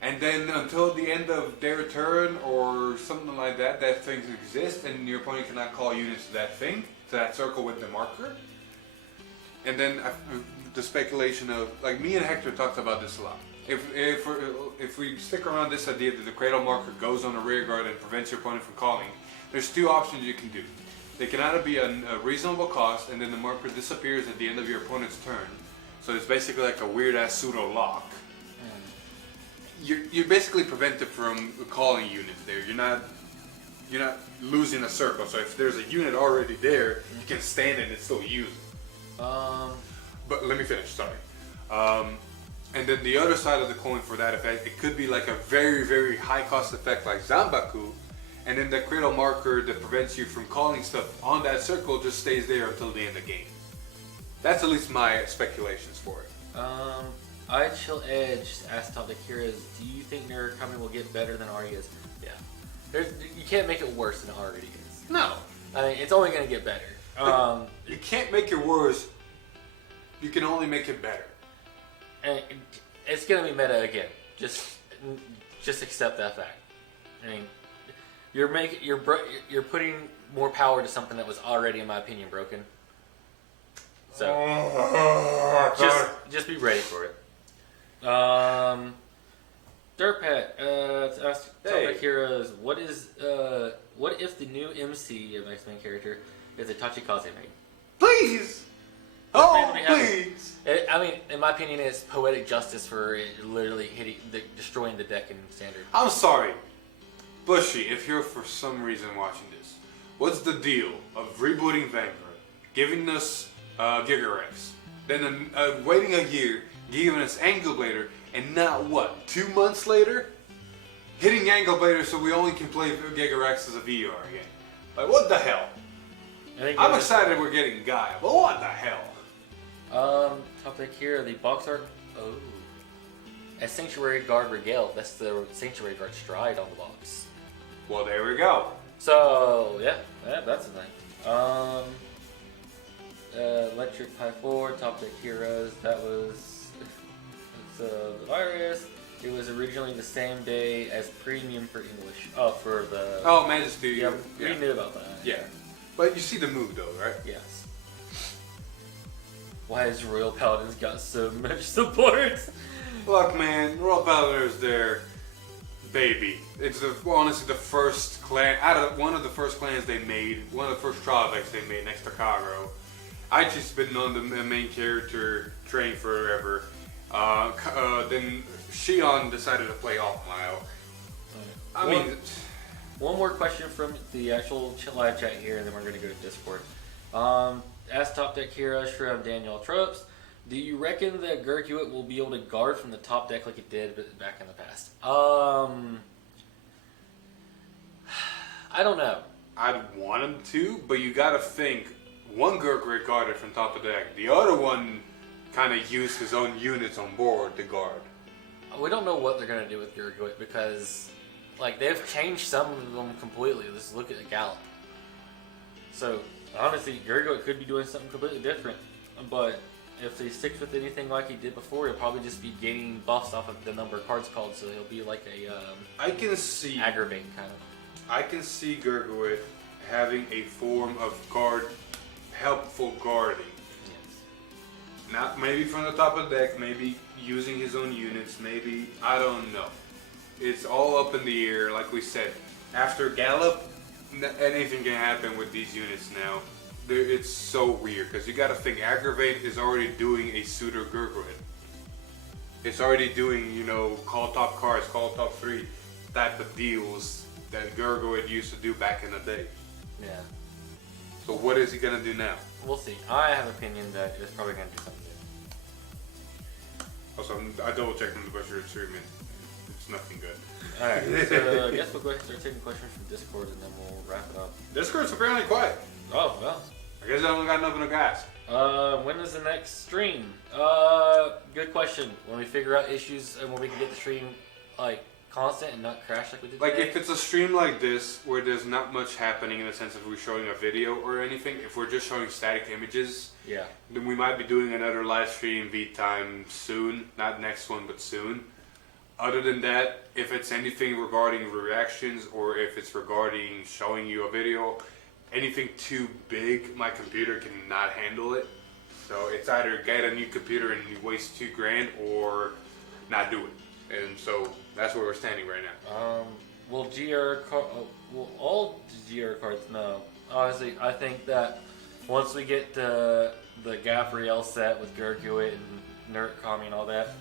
And then until the end of their turn or something like that, that thing exists and your opponent cannot call units to that thing, to that circle with the marker. And then the speculation of, like me and Hector talked about this a lot. If we stick around this idea that the cradle marker goes on the rearguard and prevents your opponent from calling, there's two options you can do. They can either be a reasonable cost and then the marker disappears at the end of your opponent's turn. So it's basically like a weird ass pseudo lock. You're basically prevented from calling units there. You're not losing a circle. So if there's a unit already there, you can stand it and still use it. But let me finish. Sorry. And then the other side of the coin for that effect, it could be like a very, very high cost effect like Zanbaku, and then the cradle marker that prevents you from calling stuff on that circle just stays there until the end of the game. That's at least my speculations for it. I Chill Edge asked Top Akira's, do you think Murakami will get better than Ari is? Yeah. You can't make it worse than Ari is. No. I mean, it's only going to get better. You can't make it worse. You can only make it better. And it's going to be meta again. Just accept that fact. I mean, you're putting more power to something that was already, in my opinion, broken. So just be ready for it. Dirtpet asked Akira's, what if the new MC of X-Men character is a Tachikaze main? Please. Oh, please! I mean, in my opinion, it's poetic justice for it literally destroying the deck in Standard. I'm sorry, Bushi, if you're for some reason watching this, what's the deal of rebooting Vanguard, giving us Gigarex, then waiting a year, giving us Angle Blader, and now what, 2 months later, hitting ankle biter so we only can play Gigarex as a VR again. Like, what the hell? I'm excited we're getting Gaia, but what the hell? Top deck here, the box art. Oh. A Sanctuary Guard Regale. That's the Sanctuary Guard Stride on the box. Well, there we go. So, yeah, that's a thing. Electric High 4, Top Deck Heroes. That was the virus. It was originally the same day as Premium for English. Oh, for the. Oh, Majesty. Yeah, we knew about that. Yeah. But you see the move, though, right? Yes. Why has Royal Paladins got so much support? Look, man, Royal Paladins, their baby. It's honestly the first clan, one of the first clans they made, one of the first trial decks they made next to Kagro. I just been on the main character train forever. Then Shion decided to play off Mile. I mean, one more question from the actual live chat here, and then we're going to go to Discord. Ask Top Deck Hero from Daniel Tropes. Do you reckon that Gurkuit will be able to guard from the top deck like it did back in the past? I don't know. I'd want him to, but you gotta think, one Gurkuit guarded from top of deck. The other one kind of used his own units on board to guard. We don't know what they're going to do with Gurkuit because, like, they've changed some of them completely. Let's look at the Gallop. So, honestly, Gurkuit could be doing something completely different, but if he sticks with anything like he did before, he'll probably just be gaining buffs off of the number of cards called, so he'll be like a I can see aggravate kind of. I can see Gurkuit having a form of helpful guarding. Yes. Not maybe from the top of the deck, maybe using his own units, maybe, I don't know. It's all up in the air, like we said. After Gallop, anything can happen with these units now. It's so weird, because you gotta think, Aggravate is already doing a pseudo Gurkuit. It's already doing, call top cards, call top 3 type of deals that Gurkuit used to do back in the day. Yeah. So what is he gonna do now? We'll see. I have an opinion that it's probably going to do something Also, I double checked on the Bushiroad stream and it's nothing good. new. Alright, so I guess we'll go ahead and start taking questions from Discord and then we'll wrap it up. Discord's apparently quiet. Oh, well. I guess I don't got nothing to gas. When is the next stream? Good question. When we figure out issues and when we can get the stream, constant and not crash like we did today. If it's a stream like this, where there's not much happening in the sense of we're showing a video or anything, if we're just showing static images, yeah, then we might be doing another live stream V-time soon. Not next one, but soon. Other than that, if it's anything regarding reactions or if it's regarding showing you a video, anything too big, my computer cannot handle it. So it's either get a new computer and you waste $2,000 or not do it. And so that's where we're standing right now. Will all GR cards? No. Honestly, I think that once we get the Gabrielle set with Gurkuit and Nerd Kami and all that,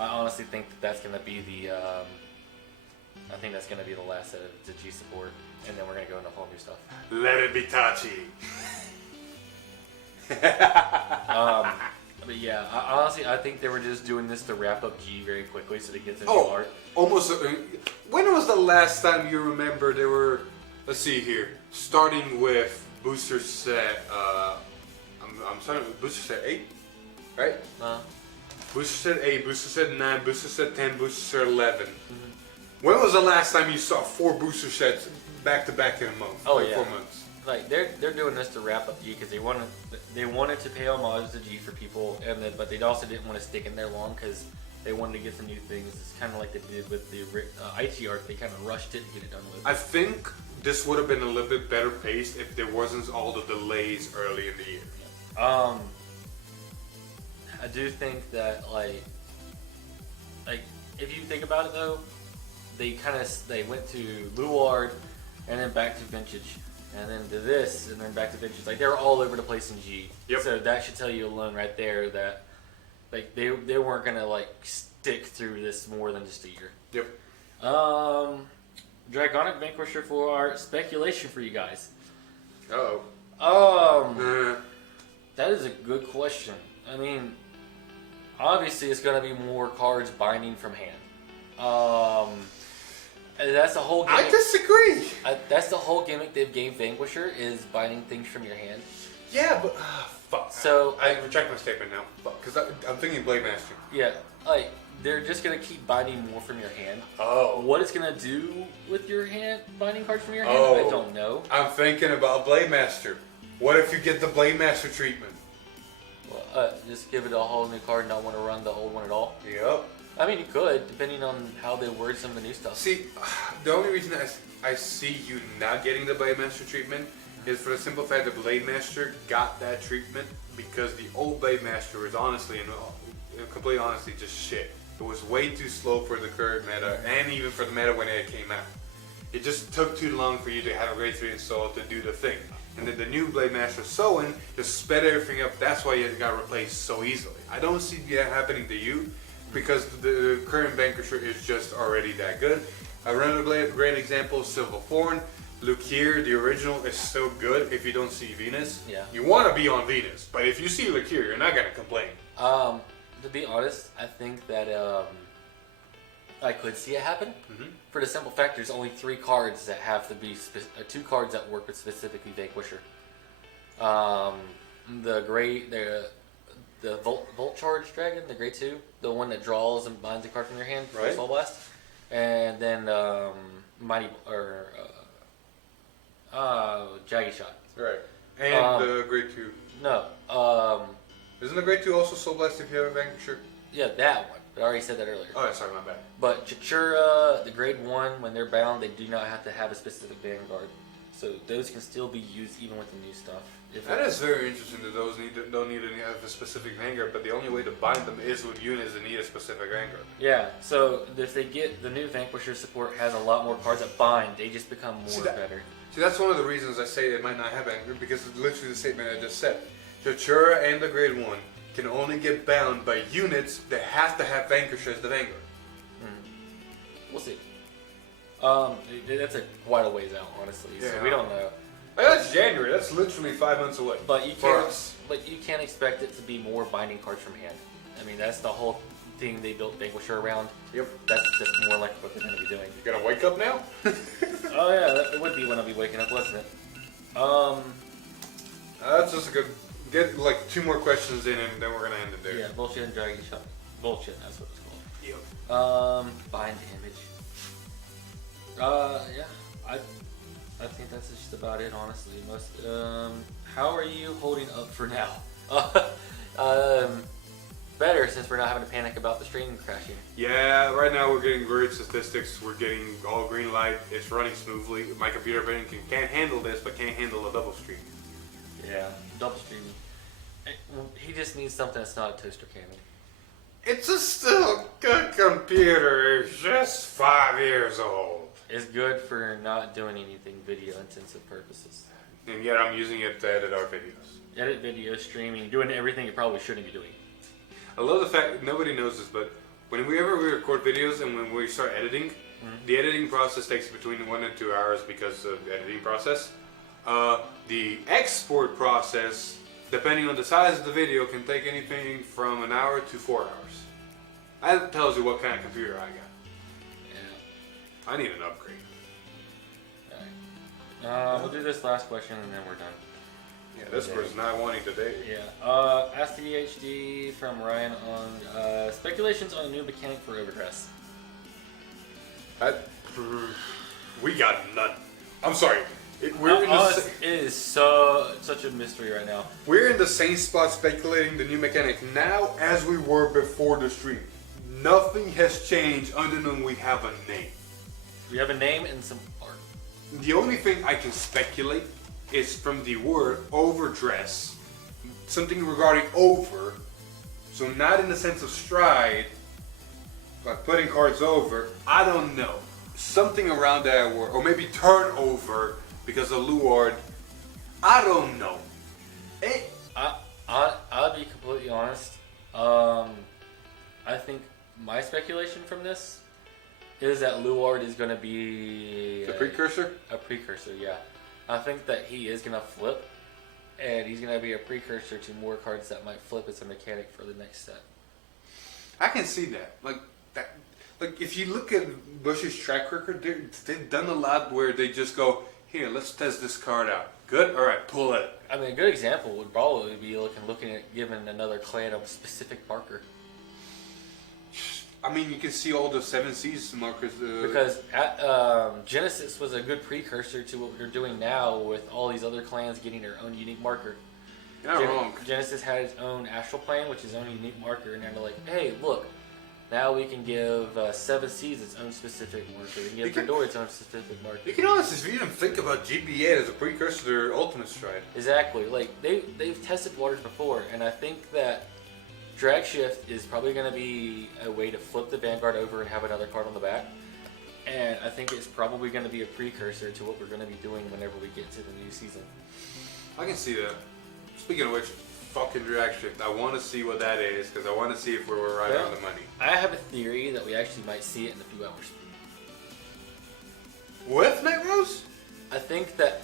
I honestly think that's going to be the last set of the G support, and then we're going to go into whole new stuff. Let it be Tachi. But yeah, honestly, I think they were just doing this to wrap up G very quickly so they get some new art. Almost. When was the last time you remember there were? Let's see here. Starting with booster set. I'm starting with booster set 8, right? Booster set 8, booster set 9, booster set 10, booster set 11. Mm-hmm. When was the last time you saw 4 booster sets back to back in a month? Oh yeah. 4 months. Like they're doing this to wrap up G because they wanted to pay homage to G for people, but they also didn't want to stick in there long because they wanted to get some new things. It's kind of like they did with the IT art. They kind of rushed it to get it done with. I think this would have been a little bit better paced if there wasn't all the delays early in the year. I do think that like if you think about it though, they went to Luard and then back to Vintage. And then to this, and then back to Vintage. Like, they're all over the place in G. Yep. So that should tell you alone right there that, like, they weren't going to, stick through this more than just a year. Yep. Dragonic Vanquisher for our speculation for you guys. Uh-oh. That is a good question. I mean, obviously it's going to be more cards binding from hand. That's the whole I gimmick. disagree. That's the whole gimmick they've gave Vanquisher is binding things from your hand. Yeah, but fuck. So I retract my statement now. Fuck, because I'm thinking Blade Master. yeah, like they're just gonna keep binding more from your hand. Oh. What it's gonna do with your hand, binding cards from your hand, Oh. I don't know. I'm thinking about Blade Master. What if you get the Blade Master treatment? Well, just give it a whole new card and not want to run the old one at all. Yep. I mean, you could, depending on how they word some of the new stuff. See, the only reason I see you not getting the Blade Master treatment is for the simple fact that Blade Master got that treatment because the old Blade Master was honestly, and completely honestly, just shit. It was way too slow for the current meta, and even for the meta when it came out. It just took too long for you to have a grade 3 install to do the thing. And then the new Blade Master Soin just sped everything up. That's why it got replaced so easily. I don't see that happening to you because the current Vanquisher is just already that good. Another great example is Silver Thorn. Lukier, the original, is still good if you don't see Venus. Yeah. You want to be on Venus, but if you see Lukier, you're not going to complain. To be honest, I think that I could see it happen. Mhm. For the simple fact, there's only 3 cards that have to be 2 cards that work with specifically Vanquisher. The Volt Charge Dragon, the Grade 2, the one that draws and binds a card from your hand for Right. Soul Blast, and then Jaggy Shot. Right. And the grade 2. No, Isn't the grade 2 also Soul Blast if you have a Vanquisher? yeah, that one. But I already said that earlier. Oh, sorry, my bad. But Chichura, the grade 1, when they're bound, they do not have to have a specific Vanguard. So those can still be used even with the new stuff. That is very interesting that those don't need to have a specific Vanguard, but the only way to bind them is with units that need a specific Vanguard. Yeah, so if they get the new Vanquisher support has a lot more cards that bind, they just become more better. See, that's one of the reasons I say it might not have Vanguard, because it's literally the statement I just said. Chichura and the grade 1 can only get bound by units that have to have Vanquisher as the Vanguard. We'll see. That's quite a ways out, honestly. So Yeah. we don't know. That's January. That's literally 5 months away. But you For can't. us. But you can't expect it to be more binding cards from hand. I mean, that's the whole thing they built Vanquisher around. Yep. That's just more like what they're going to be doing. You gonna wake up now? Oh yeah, that would be when I'll be waking up, wasn't it? That's just a good. Get like 2 more questions in, and then we're gonna end it there. Yeah, bullshit and dragon shot. Bullshit, that's what it's called. Yep. Bind damage. Yeah, I think that's just about it, honestly. How are you holding up for now? Better, since we're not having to panic about the stream crashing. Yeah, right now we're getting great statistics. We're getting all green light. It's running smoothly. My computer brain can't handle this, but can't handle a double stream. Yeah, double streaming. He just needs something that's not a toaster cannon. It's a still good computer. It's just 5 years old. It's good for not doing anything video-intensive purposes. And yet I'm using it to edit our videos. Edit video, streaming, doing everything you probably shouldn't be doing. I love the fact, nobody knows this, but whenever we record videos and when we start editing, the editing process takes between 1 and 2 hours because of the editing process. The export process, depending on the size of the video, can take anything from an hour to 4 hours. That tells you what kind of computer I got. Yeah. I need an upgrade. Alright. We'll do this last question and then we're done. Yeah, this was not wanting to date. Yeah. Ask the HD from Ryan on speculations on a new mechanic for overdress. We got none. I'm sorry. We're in the It is such a mystery right now. We're in the same spot speculating the new mechanic now as we were before the stream. Nothing has changed other than we have a name. We have a name and some art. The only thing I can speculate is from the word overdress. Something regarding over. So not in the sense of stride, but putting cards over. I don't know. Something around that word. Or maybe turnover because of Luard. I don't know. I'll be completely honest. I think my speculation from this is that Luard is going to be The precursor? A precursor, yeah. I think that he is going to flip, and he's going to be a precursor to more cards that might flip as a mechanic for the next set. I can see that. Like that. like if you look at Bushi's track record, they've done a lot where they just go, here, let's test this card out. Good, all right, pull it. I mean, a good example would probably be looking at giving another clan a specific marker. I mean, you can see all the 7 Seas markers. Because Genesis was a good precursor to what we're doing now with all these other clans getting their own unique marker. You're not wrong. Genesis had its own astral plane, which is its own unique marker, and they're like, hey, look, now we can give 7 Seas its own specific marker. We can give Pandora its own specific marker. You can honestly even think about GBA as a precursor to their Ultimate Stride. Exactly. Like, they've tested waters before, and I think that Drag Shift is probably going to be a way to flip the Vanguard over and have another card on the back. And I think it's probably going to be a precursor to what we're going to be doing whenever we get to the new season. I can see that. Speaking of which, fucking Drag Shift. I want to see what that is, because I want to see if we were right on the money. I have a theory that we actually might see it in a few hours. With Night Rose? I think that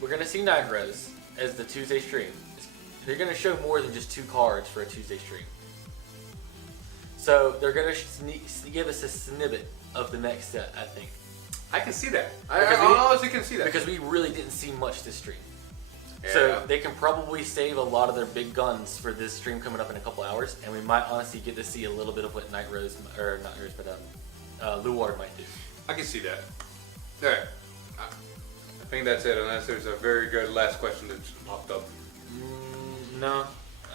we're going to see Night Rose as the Tuesday stream. They're going to show more than just 2 cards for a Tuesday stream. So they're going to give us a snippet of the next set, I think. I can see that. I Because honestly can see that. Because we really didn't see much this stream. Yeah. So they can probably save a lot of their big guns for this stream coming up in a couple hours, and we might honestly get to see a little bit of what Night Rose, or not Rose, but Luar might do. I can see that. Alright. I think that's it, unless there's a very good last question that just popped up. No,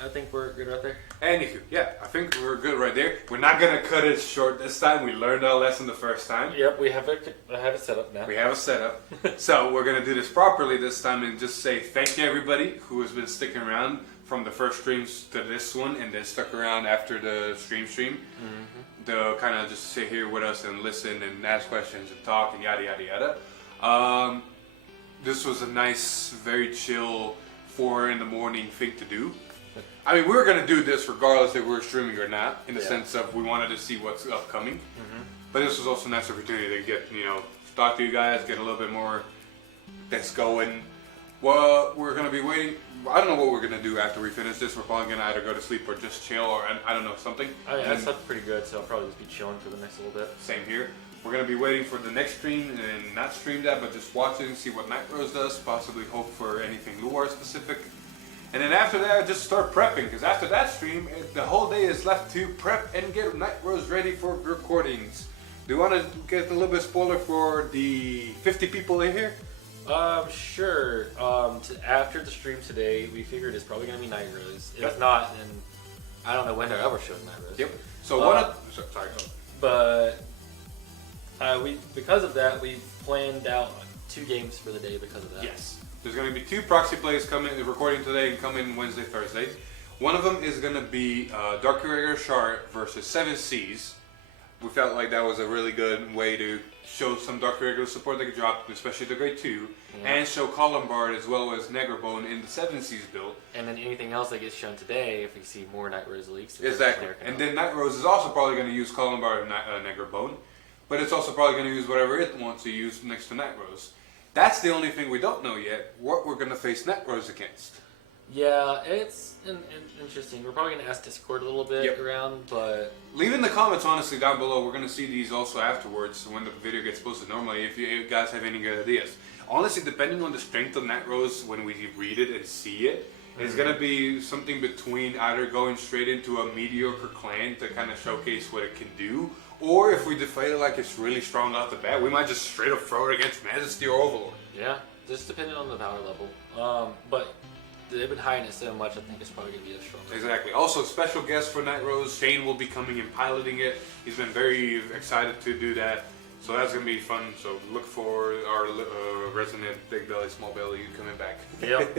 I think we're good right there. Anywho, yeah, I think we're good right there. We're not gonna cut it short this time. We learned our lesson the first time. Yep, we have it set up now. We have a setup. So we're gonna do this properly this time and just say thank you everybody who has been sticking around from the first streams to this one and then stuck around after the stream. To kind of just sit here with us and listen and ask questions and talk and yada yada yada. This was a nice, very chill 4 in the morning thing to do. I mean, we were gonna do this regardless if we were streaming or not, in the sense of we wanted to see what's upcoming. But this was also a nice opportunity to get, talk to you guys, get a little bit more things going. Well, we're gonna be waiting. I don't know what we're gonna do after we finish this. We're probably gonna either go to sleep or just chill, or I don't know, something. I slept pretty good, so I'll probably just be chilling for the next little bit. Same here. We're gonna be waiting for the next stream and not stream that, but just watch it and see what Night Rose does. Possibly hope for anything Luar specific. And then after that, just start prepping, because after that stream, the whole day is left to prep and get Night Rose ready for recordings. Do you want to get a little bit of spoiler for the 50 people in here? Sure. After the stream today, we figured it's probably going to be Night Rose. If not, then I don't know when they're ever showing Night Rose. Yep. So sorry. But because of that, we planned out 2 games for the day because of that. Yes. There's going to be 2 proxy plays recording today and coming Wednesday, Thursday. One of them is going to be Dark Irregular Shard versus 7 Seas. We felt like that was a really good way to show some Dark Irregular support they could drop, especially the Grade 2, and show Columbard as well as Negrabone in the 7 Seas build. And then anything else that gets shown today, if we see more Night Rose leaks. Exactly. And then Night Rose is also probably going to use Columbard and Negrabone, but it's also probably going to use whatever it wants to use next to Night Rose. That's the only thing we don't know yet, what we're going to face Night Rose against. Yeah, it's interesting. We're probably going to ask Discord a little bit around, but... Leave in the comments, honestly, down below. We're going to see these also afterwards when the video gets posted normally, if you guys have any good ideas. Honestly, depending on the strength of Night Rose when we read it and see it, it's going to be something between either going straight into a mediocre clan to kind of showcase what it can do, or if we define it like it's really strong off the bat, we might just straight up throw it against Majesty or Overlord. Yeah, just depending on the power level. But they've been hiding it so much, I think it's probably going to be a strong. Exactly. Also, special guest for Night Rose, Shane will be coming and piloting it. He's been very excited to do that. So that's going to be fun. So look for our resident big belly, small belly coming back. Yep.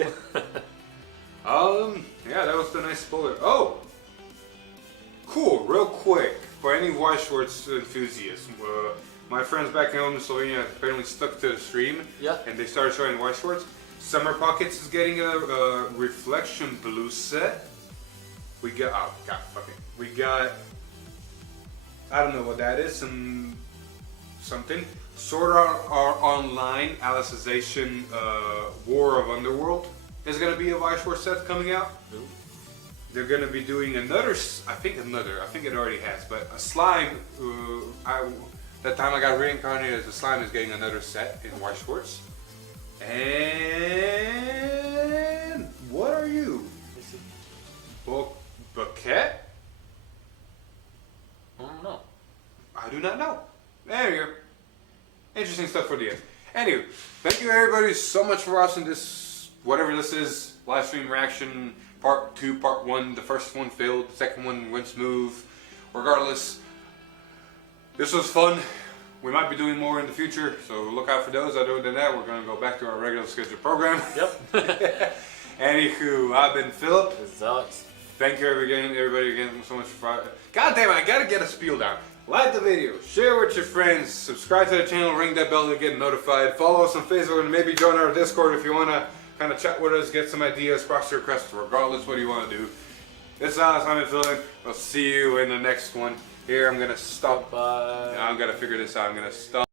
Yeah, that was the nice spoiler. Oh! Cool, real quick. For any White Shorts enthusiasts, my friends back home in Slovenia apparently stuck to the stream. Yeah. And they started showing White Shorts. Summer Pockets is getting a Reflection Blue set. We got, oh god, fuck it. We got, I don't know what that is, something. Sword Art Online, Alicization, War of Underworld is going to be a White Short set coming out. Ooh. they're gonna be doing another. I think it already has, but a slime. That time I got reincarnated as a slime is getting another set in white shorts. And what are you? Bucket? I don't know. I do not know. There you go. Interesting stuff for the end. Anyway, thank you everybody so much for watching this, whatever this is, live stream reaction, part 2, part 1. The first one failed, the second one went smooth. Regardless, this was fun. We might be doing more in the future, so look out for those. Other than that, we're going to go back to our regular scheduled program. Yep. Anywho, I've been Philip. This is Alex. Thank you everybody again so much for. God damn it, I gotta get a spiel down. Like the video, share with your friends, subscribe to the channel, ring that bell to get notified. Follow us on Facebook and maybe join our Discord if you wanna kind of chat with us, get some ideas, cross your requests, regardless what you wanna do. This is Alex, I'm Philip. I'll see you in the next one. Here, I'm gonna stop. Bye. I'm gonna figure this out. I'm gonna stop.